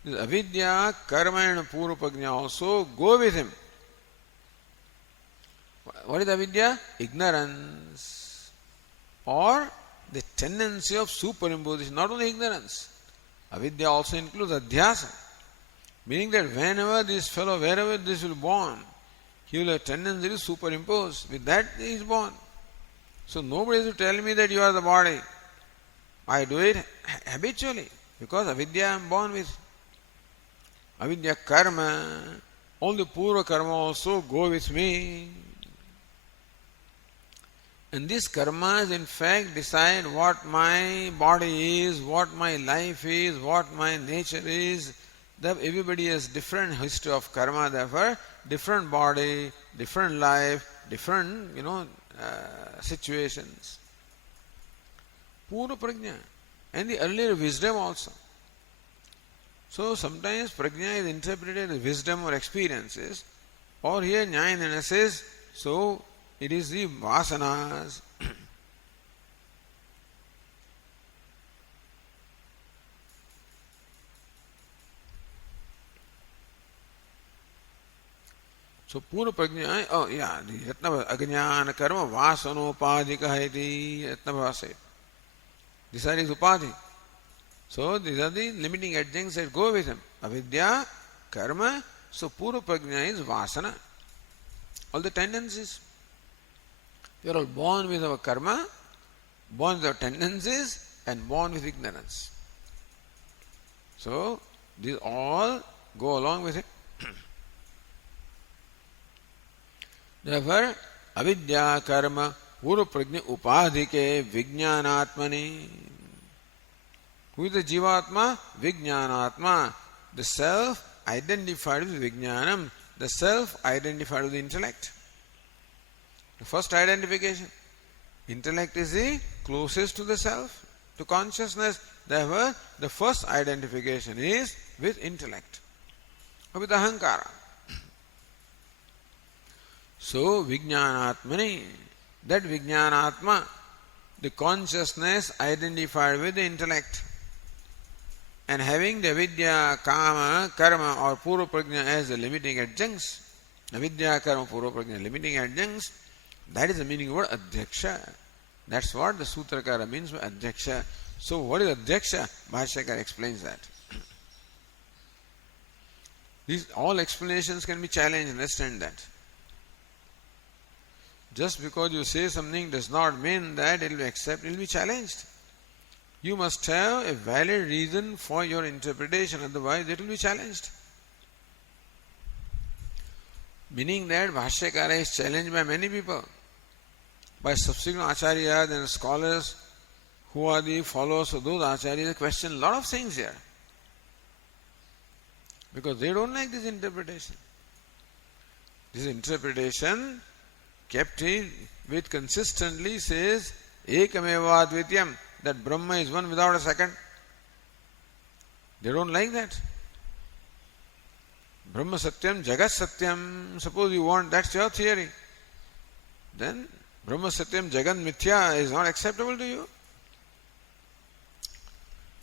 this Avidya, Karma and Pura Prajna also go with him. What is Avidya? Ignorance. Or the tendency of superimposition. Not only ignorance. Avidya also includes Adhyasa. Meaning that wherever this will be born, he will have tendency to superimpose. With that he is born. So nobody is to tell me that you are the body. I do it habitually because avidya I am born with. Avidya karma, all the purva karma also go with me. And these karmas in fact decide what my body is, what my life is, what my nature is. Everybody has different history of karma, therefore different body, different life, different situations. Pura prajna and the earlier wisdom also. So sometimes prajna is interpreted as wisdom or experiences, or here Nyayana says, so it is the vasanas. So pura prajna, the yatna ajnana karma vasanopadika iti yatna said. These are his upadhi. So these are the limiting adjuncts that go with him. Avidya, karma, so pura prajna is vasana. All the tendencies. We are all born with our karma, born with our tendencies, and born with ignorance. So these all go along with it. Therefore, avidya karma pura prajna upadhike vijnanatmani. Who is the jivatma? Vijnanatma. The self identified with vijnanam. The self identified with the intellect. The first identification. Intellect is the closest to the self, to consciousness. Therefore, the first identification is with intellect, or with ahankara. So, vijnanatmani, that vijnanatma, the consciousness identified with the intellect, and having the vidya, kama, karma or pura prajna as the limiting adjuncts, avidya, karma, pura prajna limiting adjuncts, that is the meaning of word adhyaksha. That's what the Sutrakara means by adhyaksha. So what is adhyaksha? Bhashyakara explains that. These all explanations can be challenged, understand that. Just because you say something does not mean that it will be accepted, it will be challenged. You must have a valid reason for your interpretation, otherwise it will be challenged. Meaning that Bhashyakara is challenged by many people, by subsequent acharyas and scholars who are the followers of those acharyas. They question a lot of things here, because they don't like this interpretation. This interpretation kept in with consistently says ekameva advityam, that Brahma is one without a second. They don't like that. Brahma Satyam, Jagat Satyam. Suppose you want, that's your theory. Then Brahma Satyam, Jagat Mithya is not acceptable to you.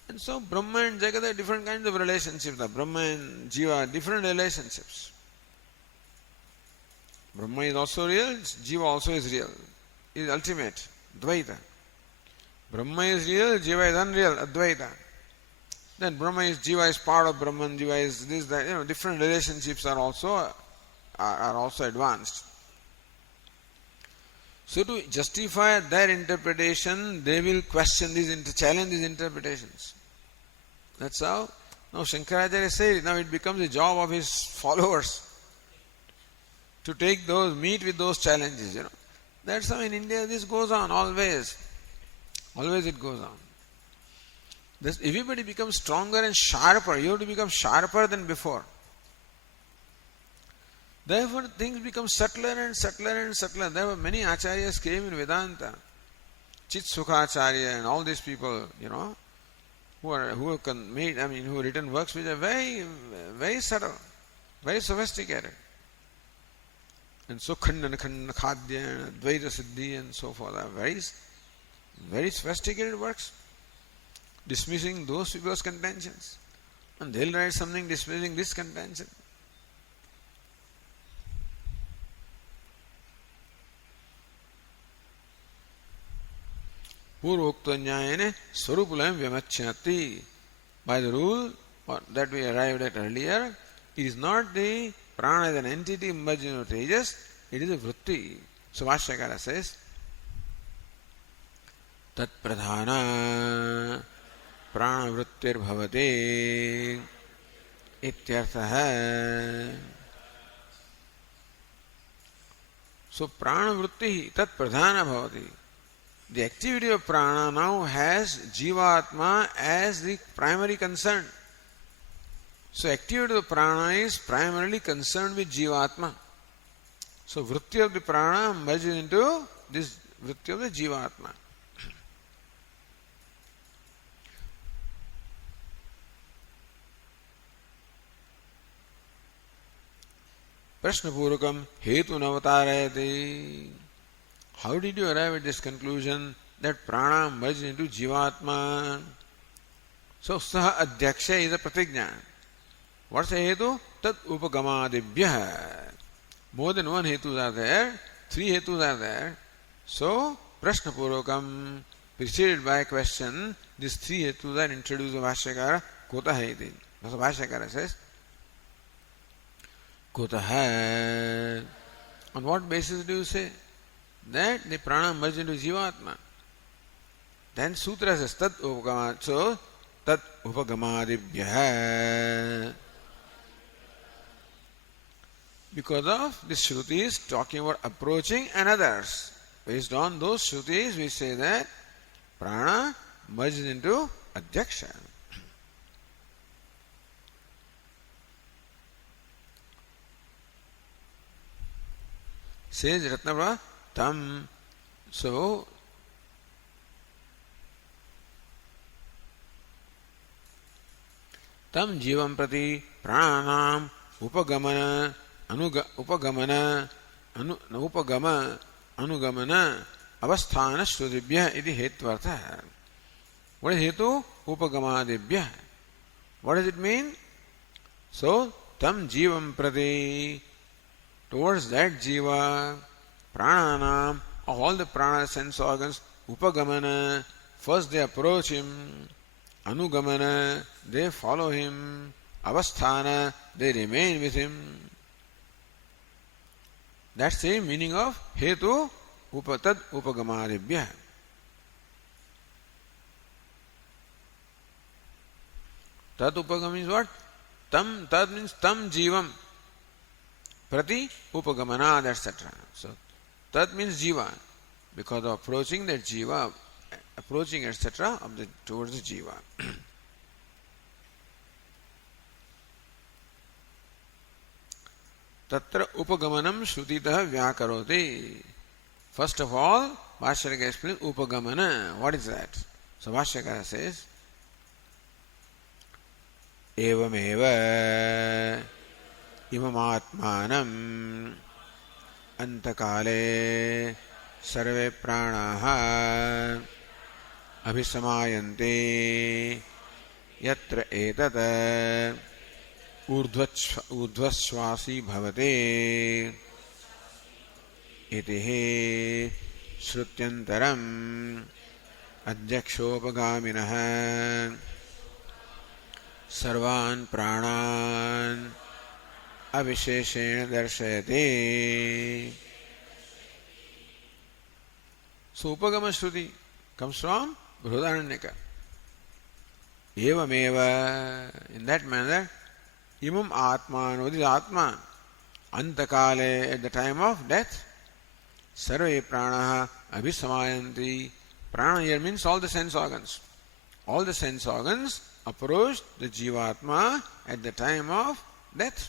And so Brahma and Jagat are different kinds of relationships. The Brahma and Jiva are different relationships. Brahma is also real, Jiva also is real. It is ultimate, Dvaita. Brahma is real, Jiva is unreal, Advaita. Then Brahma is, Jiva is part of Brahman, Jiva is this, that, different relationships are also advanced. So to justify their interpretation, they will question these, challenge these interpretations. That's how now Shankaracharya said, now it becomes a job of his followers to take those, meet with those challenges, That's how in India this goes on always. Always it goes on. Everybody becomes stronger and sharper. You have to become sharper than before. Therefore things become subtler and subtler and subtler. There were many acharyas came in Vedanta. Chit Sukhacharya and all these people, who have written works which are very, very subtle, very sophisticated. And so Khandana, Khadya, Dvaita Siddhi and so forth are very, very sophisticated works, dismissing those people's contentions. And they'll write something dismissing this contention. Purvokta Nyayane Swarupulam Vyamachyati. By the rule that we arrived at earlier, it is not the prana as an entity emerging in Tejas, it is a vritti. So Bhashyakara says, Tat pradhana prana vrittir bhavate ityarthaha. So prana vritti tat pradhana bhavati. the activity of prana now has Jivatma as the primary concern. So activity of the prana is primarily concerned with Jivatma. So vritti of the prana merges into this vritti of the Jivatma. Prashnapurakam hetu navatarayate. How did you arrive at this conclusion that prana merges into Jivatma? So saha adhyaksha is a pratigna. What's the hetu? Tat upagamadibhyah. More than one hetus are there, three hetus are there. So prashnapurokam preceded by a question, these three hetus are introduced by Bhashyakara. Kotah iti. So Bhashyakara says, Kotah. On what basis do you say that the prana merges into Jivatma? Then Sutra says, Tat upagama. So, Tat upagamadibhyah. Because of the Shrutis talking about approaching and others. Based on those Shrutis, we say that prana merges into adhyaksha. Says Ratnavra, tam. So, tam jivam prati prananam upagamana upagamana anugamana avasthana shrudibhyah iti hetvartha. What is hetu? Upagamadibhyah. What does it mean? So, tam jivam prati, towards that jiva, prananam, of all the prana sense organs, upagamana, first they approach him, anugamana, they follow him, avasthana, they remain with him. That's the meaning of hetu upatad upagamadibhyah. Tat upagam means what? Tam, tat means tam jivam. Prati upagamanad, etc. So, tat means jiva. Because of approaching that jiva, approaching, etc., towards the jiva. Tatra upagamanam shrutitah vyakaroti. First of all, Bhashyakara explains upagamana. What is that? So Bhashyakara says, evameva imamatmanam antakale sarve pranaha abhisamayanti yatra etat ऊर्ध्वश्वासी भवते इति श्रुत्यन्तरम् अध्यक्षोपगामिनः सर्वान् प्राणान् अविशेषेण दर्शयते. So Upagama Shruti comes from Brihadaranyaka. Evameva, in that manner, imam atmano, this atma, antakale, at the time of death, sarve pranaha abhisamayanti. Prana here means all the sense organs. All the sense organs approach the jivatma at the time of death.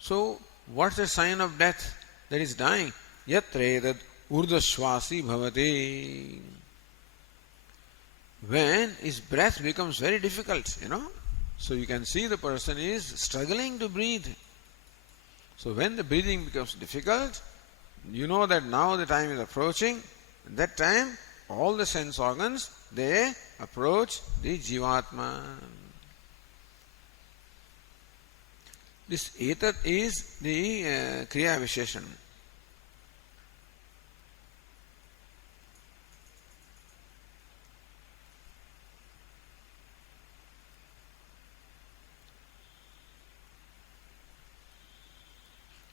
So, what's the sign of death that is dying? Yatre tad urdhashvasi bhavati. When his breath becomes very difficult, so you can see the person is struggling to breathe. So when the breathing becomes difficult, you know that now the time is approaching. At that time, all the sense organs, they approach the jivatma. This etat is the kriya visheshan.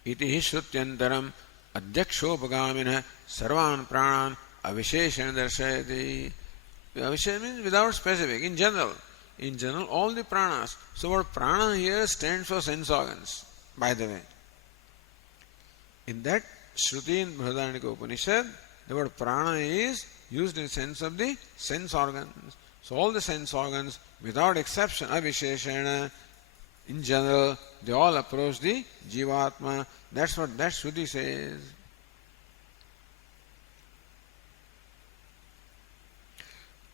इति श्रुत्यंतरम अध्यक्षोपगामिनः सर्वान् प्राणान् अविशेषेण दर्शयति. Avishesh means without specific, in general. In general, all the pranas. So what prana here stands for sense organs, by the way. In that Shruti in Brihadaranyaka Upanishad, the word prana is used in the sense of the sense organs. So all the sense organs, without exception, avisheshana, in general, they all approach the Jivatma. That's what that Shruti says.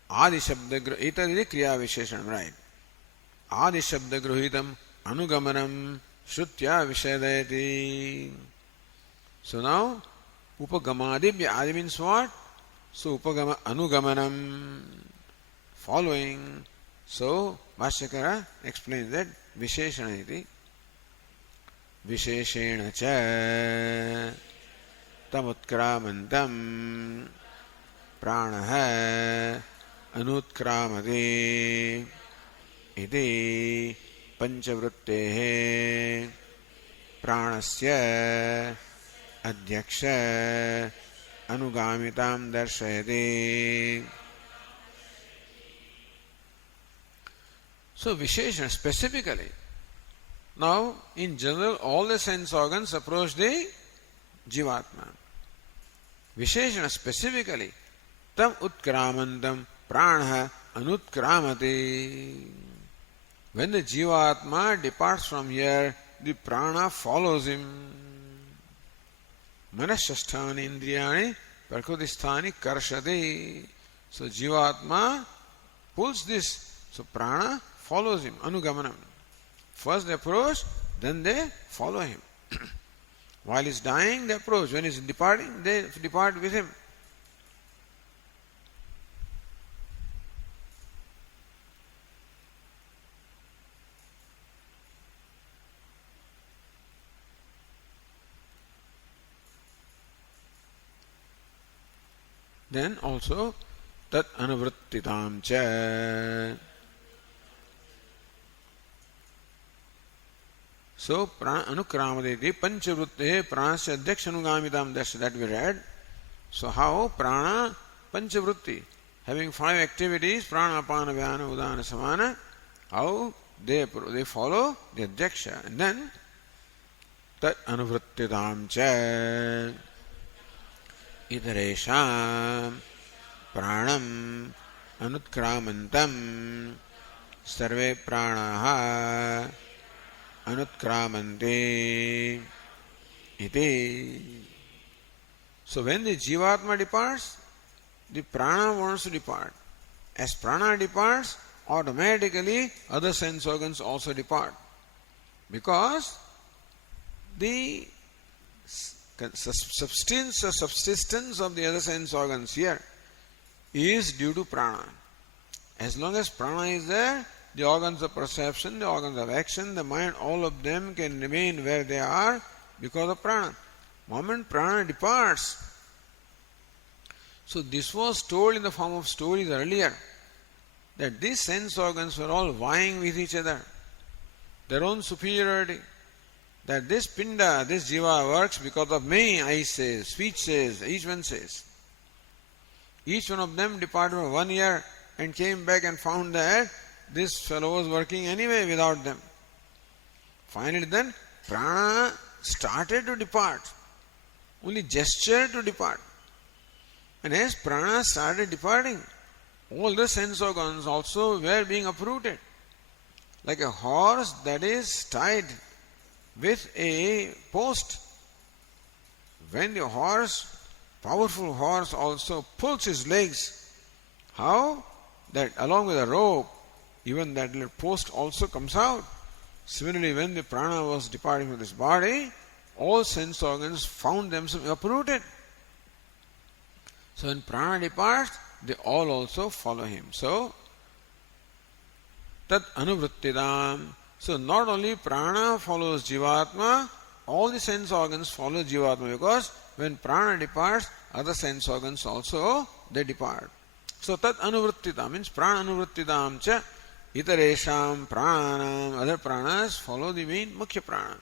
Adi Shabda Etadidi Kriya Visheshanam, right? Adi Shabda Gruhitam Anugamanam Shrutya Vishadayati. So now, Upagamadi, Adi means what? So Upagama Anugamanam, following. So Bhashyakara explains that Visheshana iti Visheshena cha Tamutkramantam Pranaha Anutkramati iti Panchavrittehe Pranasya Adhyaksha Anugamitam Darshayati. So Visheshana specifically. Now, in general, all the sense organs approach the Jivatma. Visheshana specifically. Tam utkramantam prana anutkramati. When the Jivatma departs from here, the prana follows him. Manashasthani indriyani prakrutisthani karshati. So Jivatma pulls this. So prana follows him. Anugamanam. First they approach, then they follow him. While he's dying, they approach. When he's departing, they depart with him. Then also, tat anuvrittitam cha. So, anukramadeti panchavrutte pranasya adhyakshanugamitam dash that we read. So, how prana panchavrutti, having 5 activities, prana, apana, vyana, udana, samana, how they follow the adhyaksha. And then, tat anuvrittitam cha idaresham pranam anutkramantam sarve pranaha anutkramante iti. So when the Jivatma departs, the prana wants to depart. As prana departs, automatically other sense organs also depart. Because the subsistence of the other sense organs here is due to prana. As long as prana is there, the organs of perception, the organs of action, the mind, all of them can remain where they are because of prana. Moment prana departs. So this was told in the form of stories earlier, that these sense organs were all vying with each other, their own superiority. That this pinda, this jiva works because of me, eye says, speech says, each one says. Each one of them departed for 1 year and came back and found that this fellow was working anyway without them. Finally then, prana started to depart. Only gesture to depart. And as prana started departing, all the sense organs also were being uprooted. Like a horse that is tied with a post. When the horse, powerful horse, also pulls his legs, how? That along with a rope, even that little post also comes out. Similarly, when the prana was departing from this body, all sense organs found themselves uprooted. So when prana departs, they all also follow him. So, tat anuvrittidam. So not only prana follows Jivatma, all the sense organs follow Jivatma, because when prana departs, other sense organs also they depart. So tat anuvrittidam means prana anuvrittidam cha itaresham pranam, other pranas follow the main mukhya prana.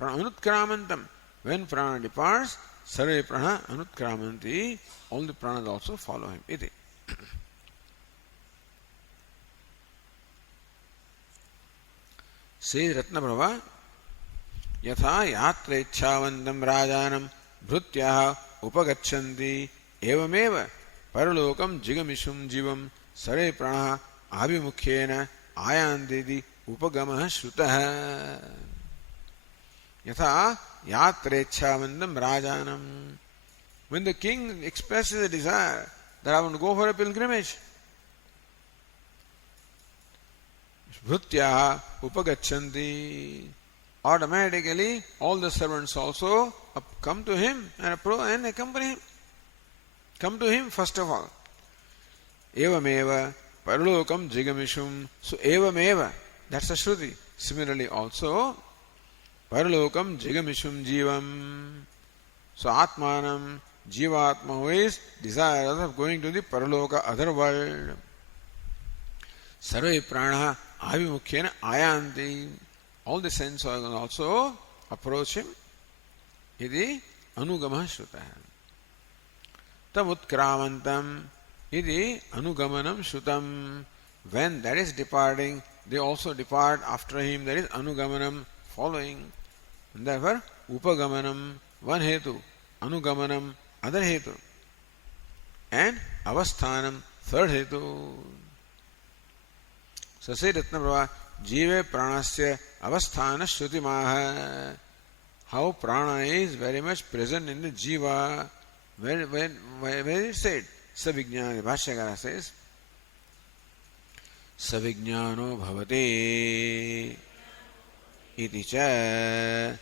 Anutkramantam, when prana departs, sarve prana anutkramanti, all the pranas also follow him. Iti. Says Ratnaprabha, yatha yatra ichhavandam rajanam भृत्याः उपगच्छन्ति एवमेव परलोकं जिगमिषुं जीवं सर्वे प्राणाः आभिमुख्येन आयान्ति उपगमः श्रुतः यथा यात्रेच्छावन्दं राजानं. When the king expresses a desire that I want to go for a pilgrimage, Bhutyaha upagachanti, automatically all the servants also come to him and accompany him. Come to him first of all. Evameva paralokam jigamishum. So evameva, that's a Shruti. Similarly also, paralokam jigamishum jivam. So atmanam, jivatma, who is desirous of going to the paraloka, other world. Sarve prana avimukhena ayanti. All the sense organs also approach him. Iti anugama shrutah. Tam utkramantam iti anugamanam shrutam. When that is departing, they also depart after him. That is anugamanam, following. And therefore, upagamanam, one hetu. Anugamanam, other hetu. And avasthanam, third hetu. So say Ratnaprabha, Jive pranasya avasthana shrutimāha. How prana is very much present in the jiva. Where it said, Savijñāni, Bhashyakara says, Savijñāno bhavate iti ca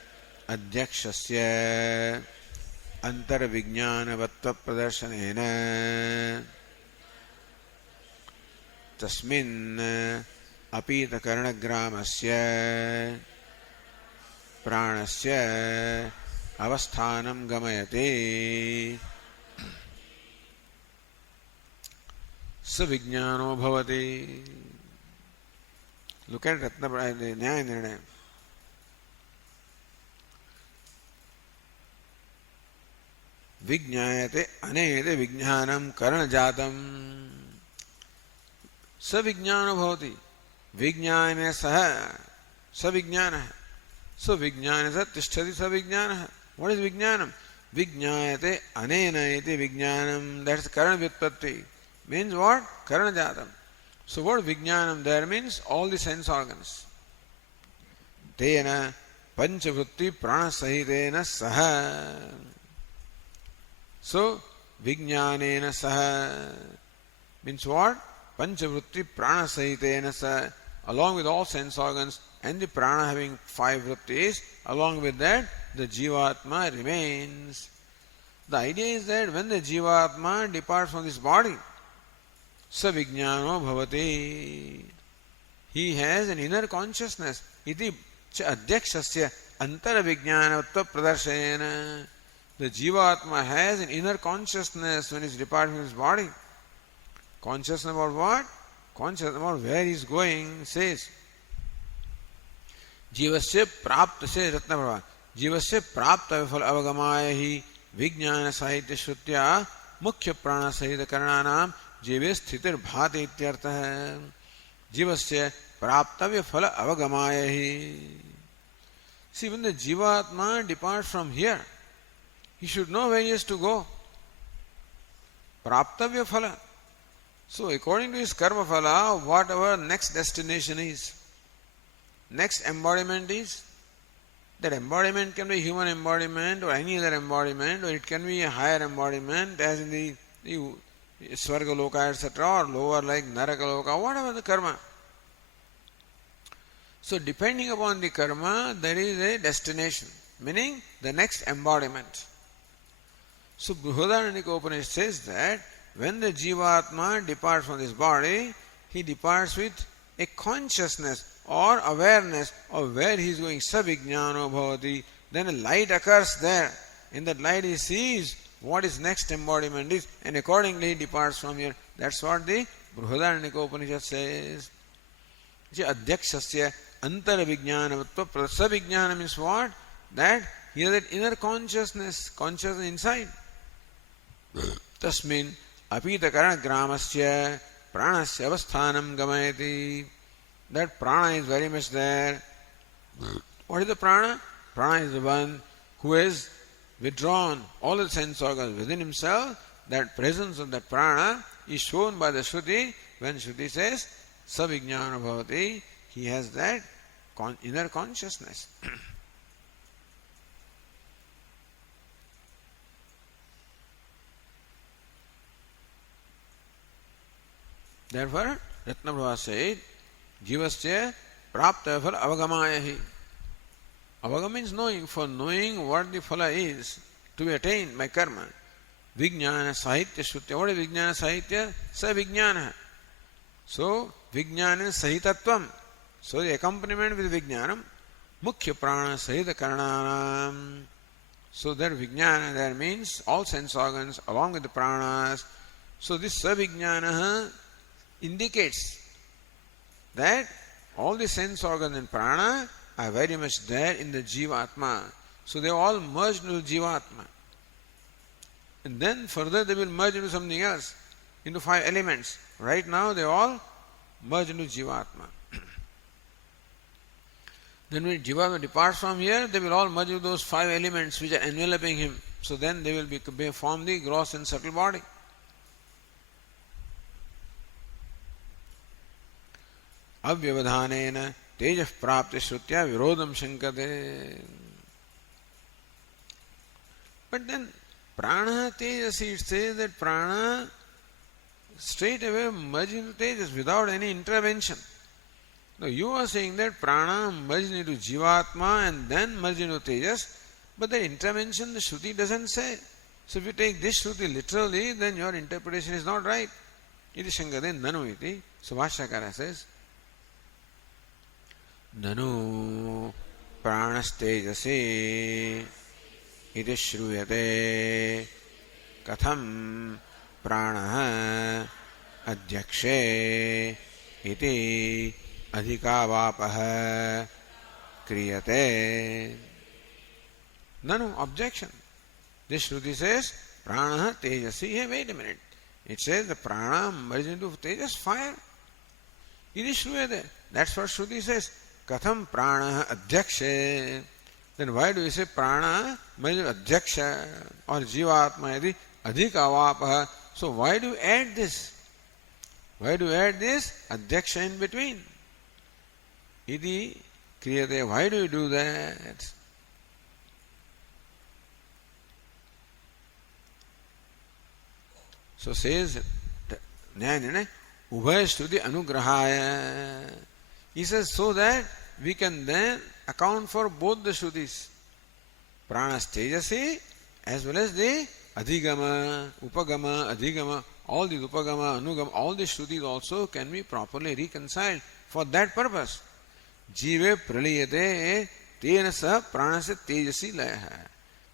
adhyakshasya antarvijñānavatva pradarsanena tasmin apita karanagramasya pranasya avasthanam gamayate. Savijñāno bhavati. Look at Ratnaprabha, Nyaya Nirnaya. Vijñāyate anete vijñānam karanajatam. Savijñāno bhavati. Vijñāne saha. Savijñāna. So vijñāne sa tishtati savijñāna. What is vijñānam? Vijñāyate anena iti vijñānam. That's karana vyutpatti. Means what? Karana jatam. So what vijñānam there means? All the sense organs. Tena panchavrutti prana sahitena saha. So vijñānena saha means what? Panchavrutti prana sahitena saha. Along with all sense organs and the prana having 5 vrittis, along with that the jivatma remains. The idea is that when the jivatma departs from this body, savijñāno bhavati, he has an inner consciousness. Iti cha adhyakshasya antaravijñānavatva pradarshayena. The jivatma has an inner consciousness when he is departing from his body. Consciousness about what? Consciousness about where he is going, says. Jivasya prapta, says Ratnaprabha, Jivasya prapta vifal avagamaya hi vijñāna sahitya shrutya mukhya prana sahita karananam जीवे स्थितिर भाति इत्यर्थः. जीवस्य प्राप्तव्य फल अवगमाय ही. See, when the jivatma departs from here, he should know where he has to go. Praptavya phala. So according to his karma phala, whatever next destination is, next embodiment is, that embodiment can be human embodiment or any other embodiment, or it can be a higher embodiment as in the Swarga Loka, etc., or lower like Naraka Loka, whatever the karma. So depending upon the karma, there is a destination, meaning the next embodiment. So Brihadaranyaka Upanishad says that when the Jivatma departs from this body, he departs with a consciousness or awareness of where he is going. Savijñāno bhavati. Then a light occurs there. In that light he sees what his next embodiment is, and accordingly he departs from here. That's what the Brihadaranyaka Upanishad says. Adhyakshasya antaravijñānavatva prasavijñāna means what? That he has that inner consciousness inside. Tasmin apita karana gramasya pranasya avasthanam gamayati. That prana is very much there. What is the prana? Prana is the one who is withdrawn all the sense organs within himself, that presence of that prana is shown by the Shruti. When Shruti says, Savijnana bhavati, he has that inner consciousness. Therefore, Ratnaprabha said, Jivasya prapta phala avagamayahi. Avagam means knowing, for knowing what the phala is to be attained by karma. Vijnana sahitya shrutya. What is Vijnana sahitya? Sa Vijnana. So, Vijnana sahitatvam. So, the accompaniment with Vijnanam, Mukhya prana sahita karananam. So, that Vijnana there means all sense organs along with the pranas. So, this Savijnana indicates that all the sense organs and prana are very much there in the Jivatma. So they all merged into Jivatma. And then further they will merge into something else, into 5 elements. Right now they all merge into Jivatma. Then when Jivatma departs from here, they will all merge into those 5 elements which are enveloping him. So then they will form the gross and subtle body. Avyavadhanena tejah prapti shrutya virodham shankate. But then prana tejasi, it says that prana straight away merged into tejas without any intervention. Now you are saying that prana merged into jivatma and then merged into tejas, but the intervention the Shruti doesn't say. So if you take this Shruti literally, then your interpretation is not right. Iti shankate nanu iti. So Bhashyakara says, Nanu pranastejasi iti shruyate katham pranaha adhyakshe iti adhikavapaha kriyate. Nanu, objection. This Shruti says pranaha tejasi. Hey, wait a minute. It says the prana merged into tejas, fire. Iti shruyate. That's what Shruti says. Katham prana adhyakshe. Then why do we say prana merged adhyaksha or jivatma yadi adhikavapaha? So why do you add this? Why do you add this adhyaksha in between? Iti kriyate. Why do you do that? So says Nyayana, Ubhaya Shruti Anugrahaya. He says so that we can then account for both the Shrutis. Pranas Tejasi as well as the Adhigama, Upagama, Adhigama, all the Upagama, Anugama, all the Shrutis also can be properly reconciled for that purpose. Jive praliyate tena sah pranasya tejasi layaha.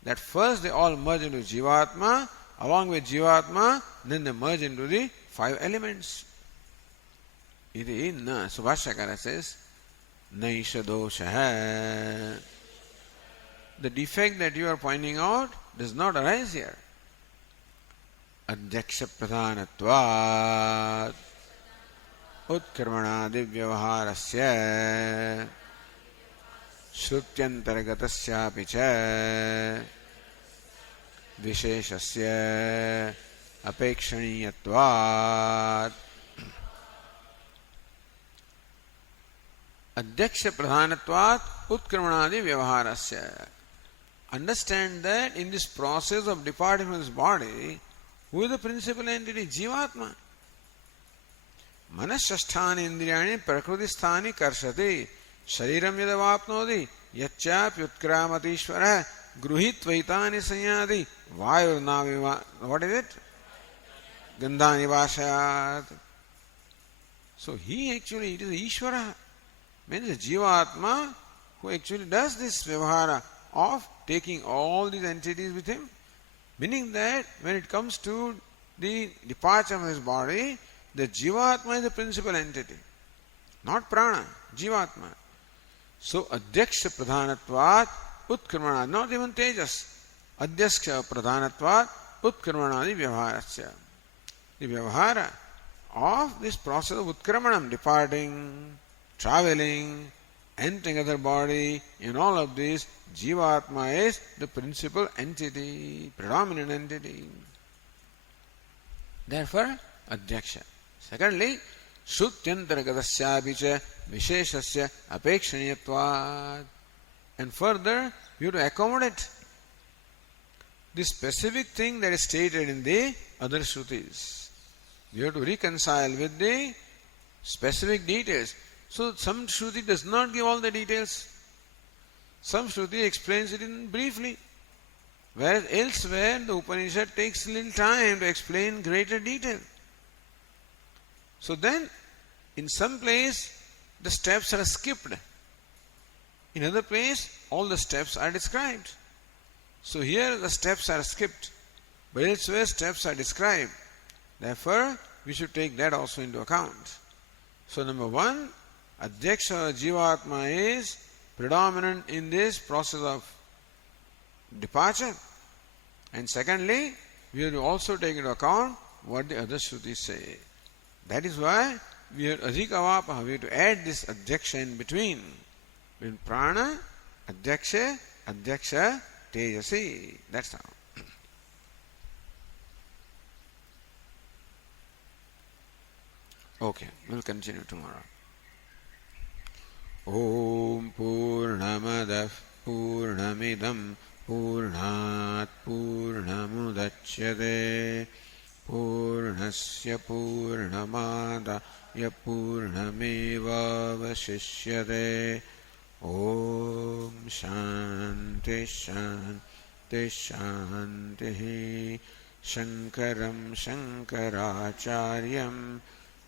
That first they all merge into Jivatma, along with Jivatma, then they merge into the 5 elements. Iti na. So Bhashyakara says, Naisha dosha. The defect that you are pointing out does not arise here. Adhyaksha pradhanatvat utkarmanadi vyavaharasya shrutyantaragatasyapi cha visheshasya apekshaniyatvat. Adhyaksha pradhanatvat utkarmanadi vyavaharasya. Understand that in this process of departing from this body, who is the principal entity? Jivatma. Manashasthani indriyani prakriti karshati shariram yadavapnodi yachyapi utkramatishvara gruhitvaitani sanyadi vayurnaviva. What is it? Gandhani vashayat. So he actually, it is Ishvara. Means the Jivatma who actually does this vyavahara of taking all these entities with him. Meaning that when it comes to the departure of his body, the Jivatma is the principal entity, not prana, Jivatma. So adhyaksha pradhanatvat utkarmana, not even tejas. Adhyaksha pradhanatvat utkarmanadi vyavaharasya. The vyavahara of this process of utkramanam, departing, traveling, entering other body, in all of this, Jivatma is the principal entity, predominant entity. Therefore, Adhyaksha. Secondly, Shrutyantaragatasyapi cha Visheshasya Apekshaniyatvat. And further, you have to accommodate the specific thing that is stated in the other Shrutis. You have to reconcile with the specific details. So some Shruti does not give all the details. Some Shruti explains it in briefly. Whereas elsewhere the Upanishad takes little time to explain greater detail. So then, in some place, the steps are skipped. In other place, all the steps are described. So here the steps are skipped, but elsewhere steps are described. Therefore, we should take that also into account. So number one, Adhyaksha Jivatma is predominant in this process of departure. And secondly, we have to also take into account what the other Shrutis say. That is why we have Adhikavapaha, we have to add this Adhyaksha in between. Between Prana, Adhyaksha, Adhyaksha, Tejasi. That's how. Okay, we'll continue tomorrow. Om Purnamadah Purnamidam Purnat Purnamudachyate Purnasya Purnamadaya Purnamevavashishyate. Om Shanti Shanti Shanti. Shankaram Shankaracharyam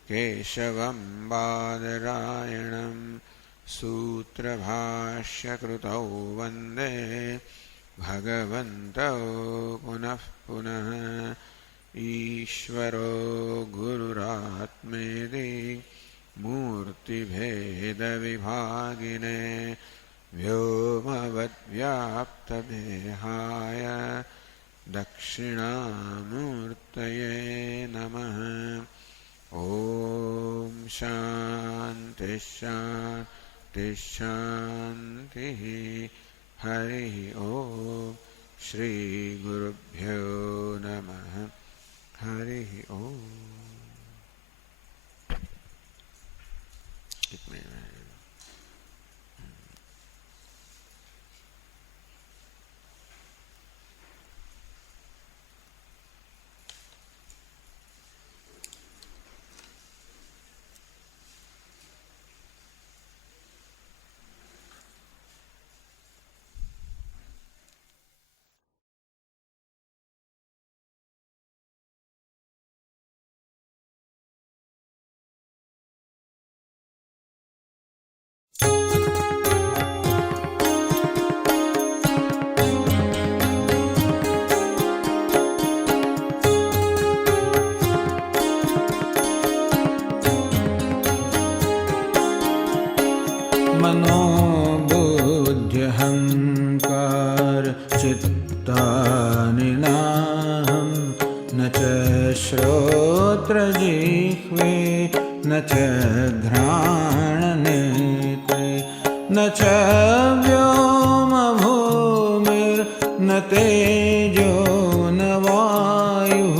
Keshavam Badarayanam Sutrabhashyakritau Vande Bhagavantau Punah Punah Ishvaro Gururatmedi Murti Bheda Vibhagine Vyomavad Vyapta Dehaya Dakshinamurtaye Namaha. Om Shanti Shanti Shanti. Hari Om. Shri Gurubhyo Namaha. Hari Om. मनोबुद्ध्यहङ्कार चित्तानि नाहं न च श्रोत्रजिह्वे न च घ्राणनेत्रे न च व्योमभूमिर्न तेजो न वायुः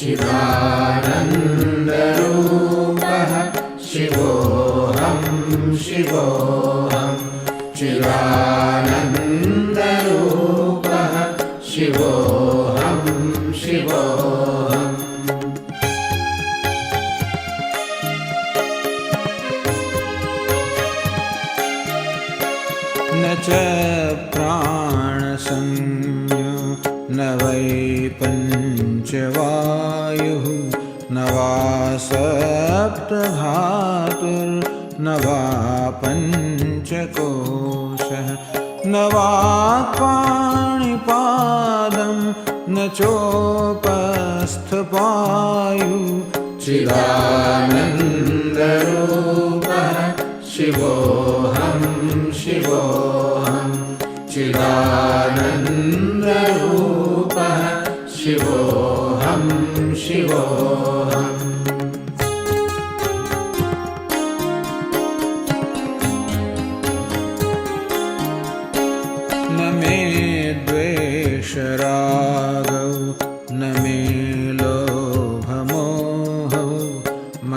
चिदानन्दरूपः शिवोऽहं शिवोऽहं चिदानन्दरूपः शिवोऽहं शिवोऽहम् न च प्राणसंज्ञो न वै पञ्चवायुः न वा सप्तधातुर्न वा पञ्चकोशः न वा पाणिपादं न चोपस्थपायु चिदानन्दरूपः शिवोऽहं शिवोऽहं चिदानन्दरूपः शिवोऽहं शिवोऽहम्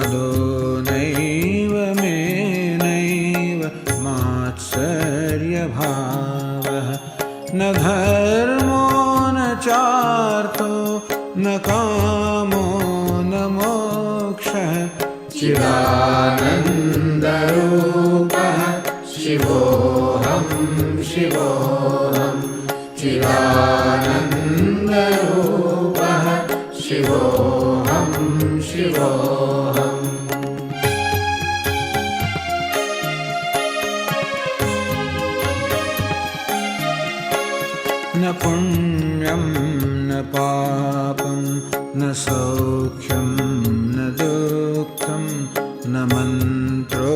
क्रोधो नैव मे नैव मात्सर्यभावः न धर्मो न चार्थो न कामो न मोक्षः चिदानन्दरूपः शिवोऽहं शिवोऽहं चिदानन्दरूपः शिवोऽहं शिवोऽहम् न पुण्यं न पापं न सौख्यं न दुःखं न मन्त्रो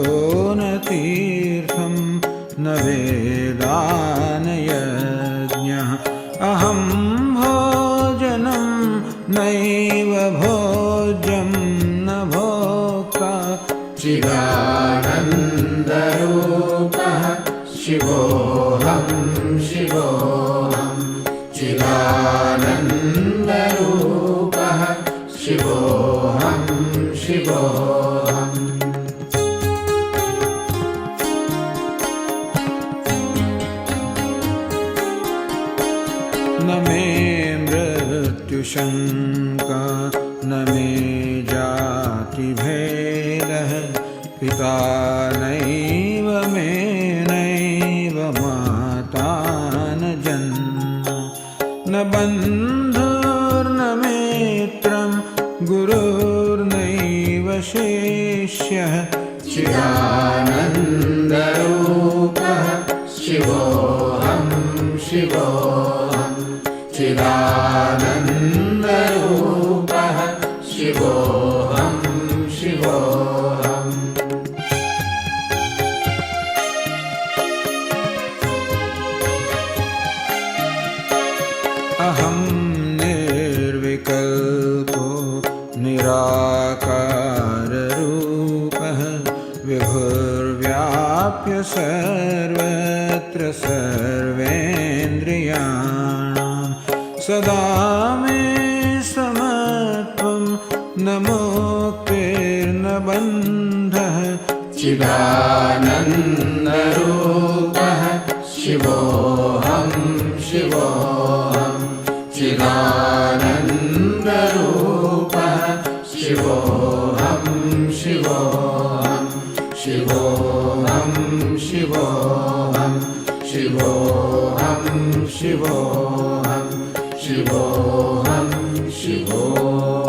न तीर्थं न वेदा न यज्ञः अहं भोजनं नैव भोज्यं न भोक्ता चिदानन्दरूपः शिवोऽहं शिवोऽहं चिदानन्दरूपः शिवोऽहं शिवोऽहम् न मे मृत्युशङ्का न मे जातिभेदः पिता नैव मे नैव माता न जन्म न बन्धुर्न मित्रं गुरुर्नैव शिष्यः चिदानन्दरूपः शिवोऽहं शिवोऽहं चिदानन्दरूपः शिवोऽहं शिवोऽहम् अहं निर्विकल्पो निराकाररूपः विभुर्व्याप्य सर्वत्र सर्वेन्द्रियाणां सदा मे समत्वं न मुक्तिर्न बन्धः चिदानन्दरूपः शिवोऽहं शिवोऽहं चिदानन्दरूपः शिवोऽहं शिवोऽहं शिवोऽहं शिवोऽहं शिवोऽहं शिवोऽहं शिवोऽहं शिवोऽहम्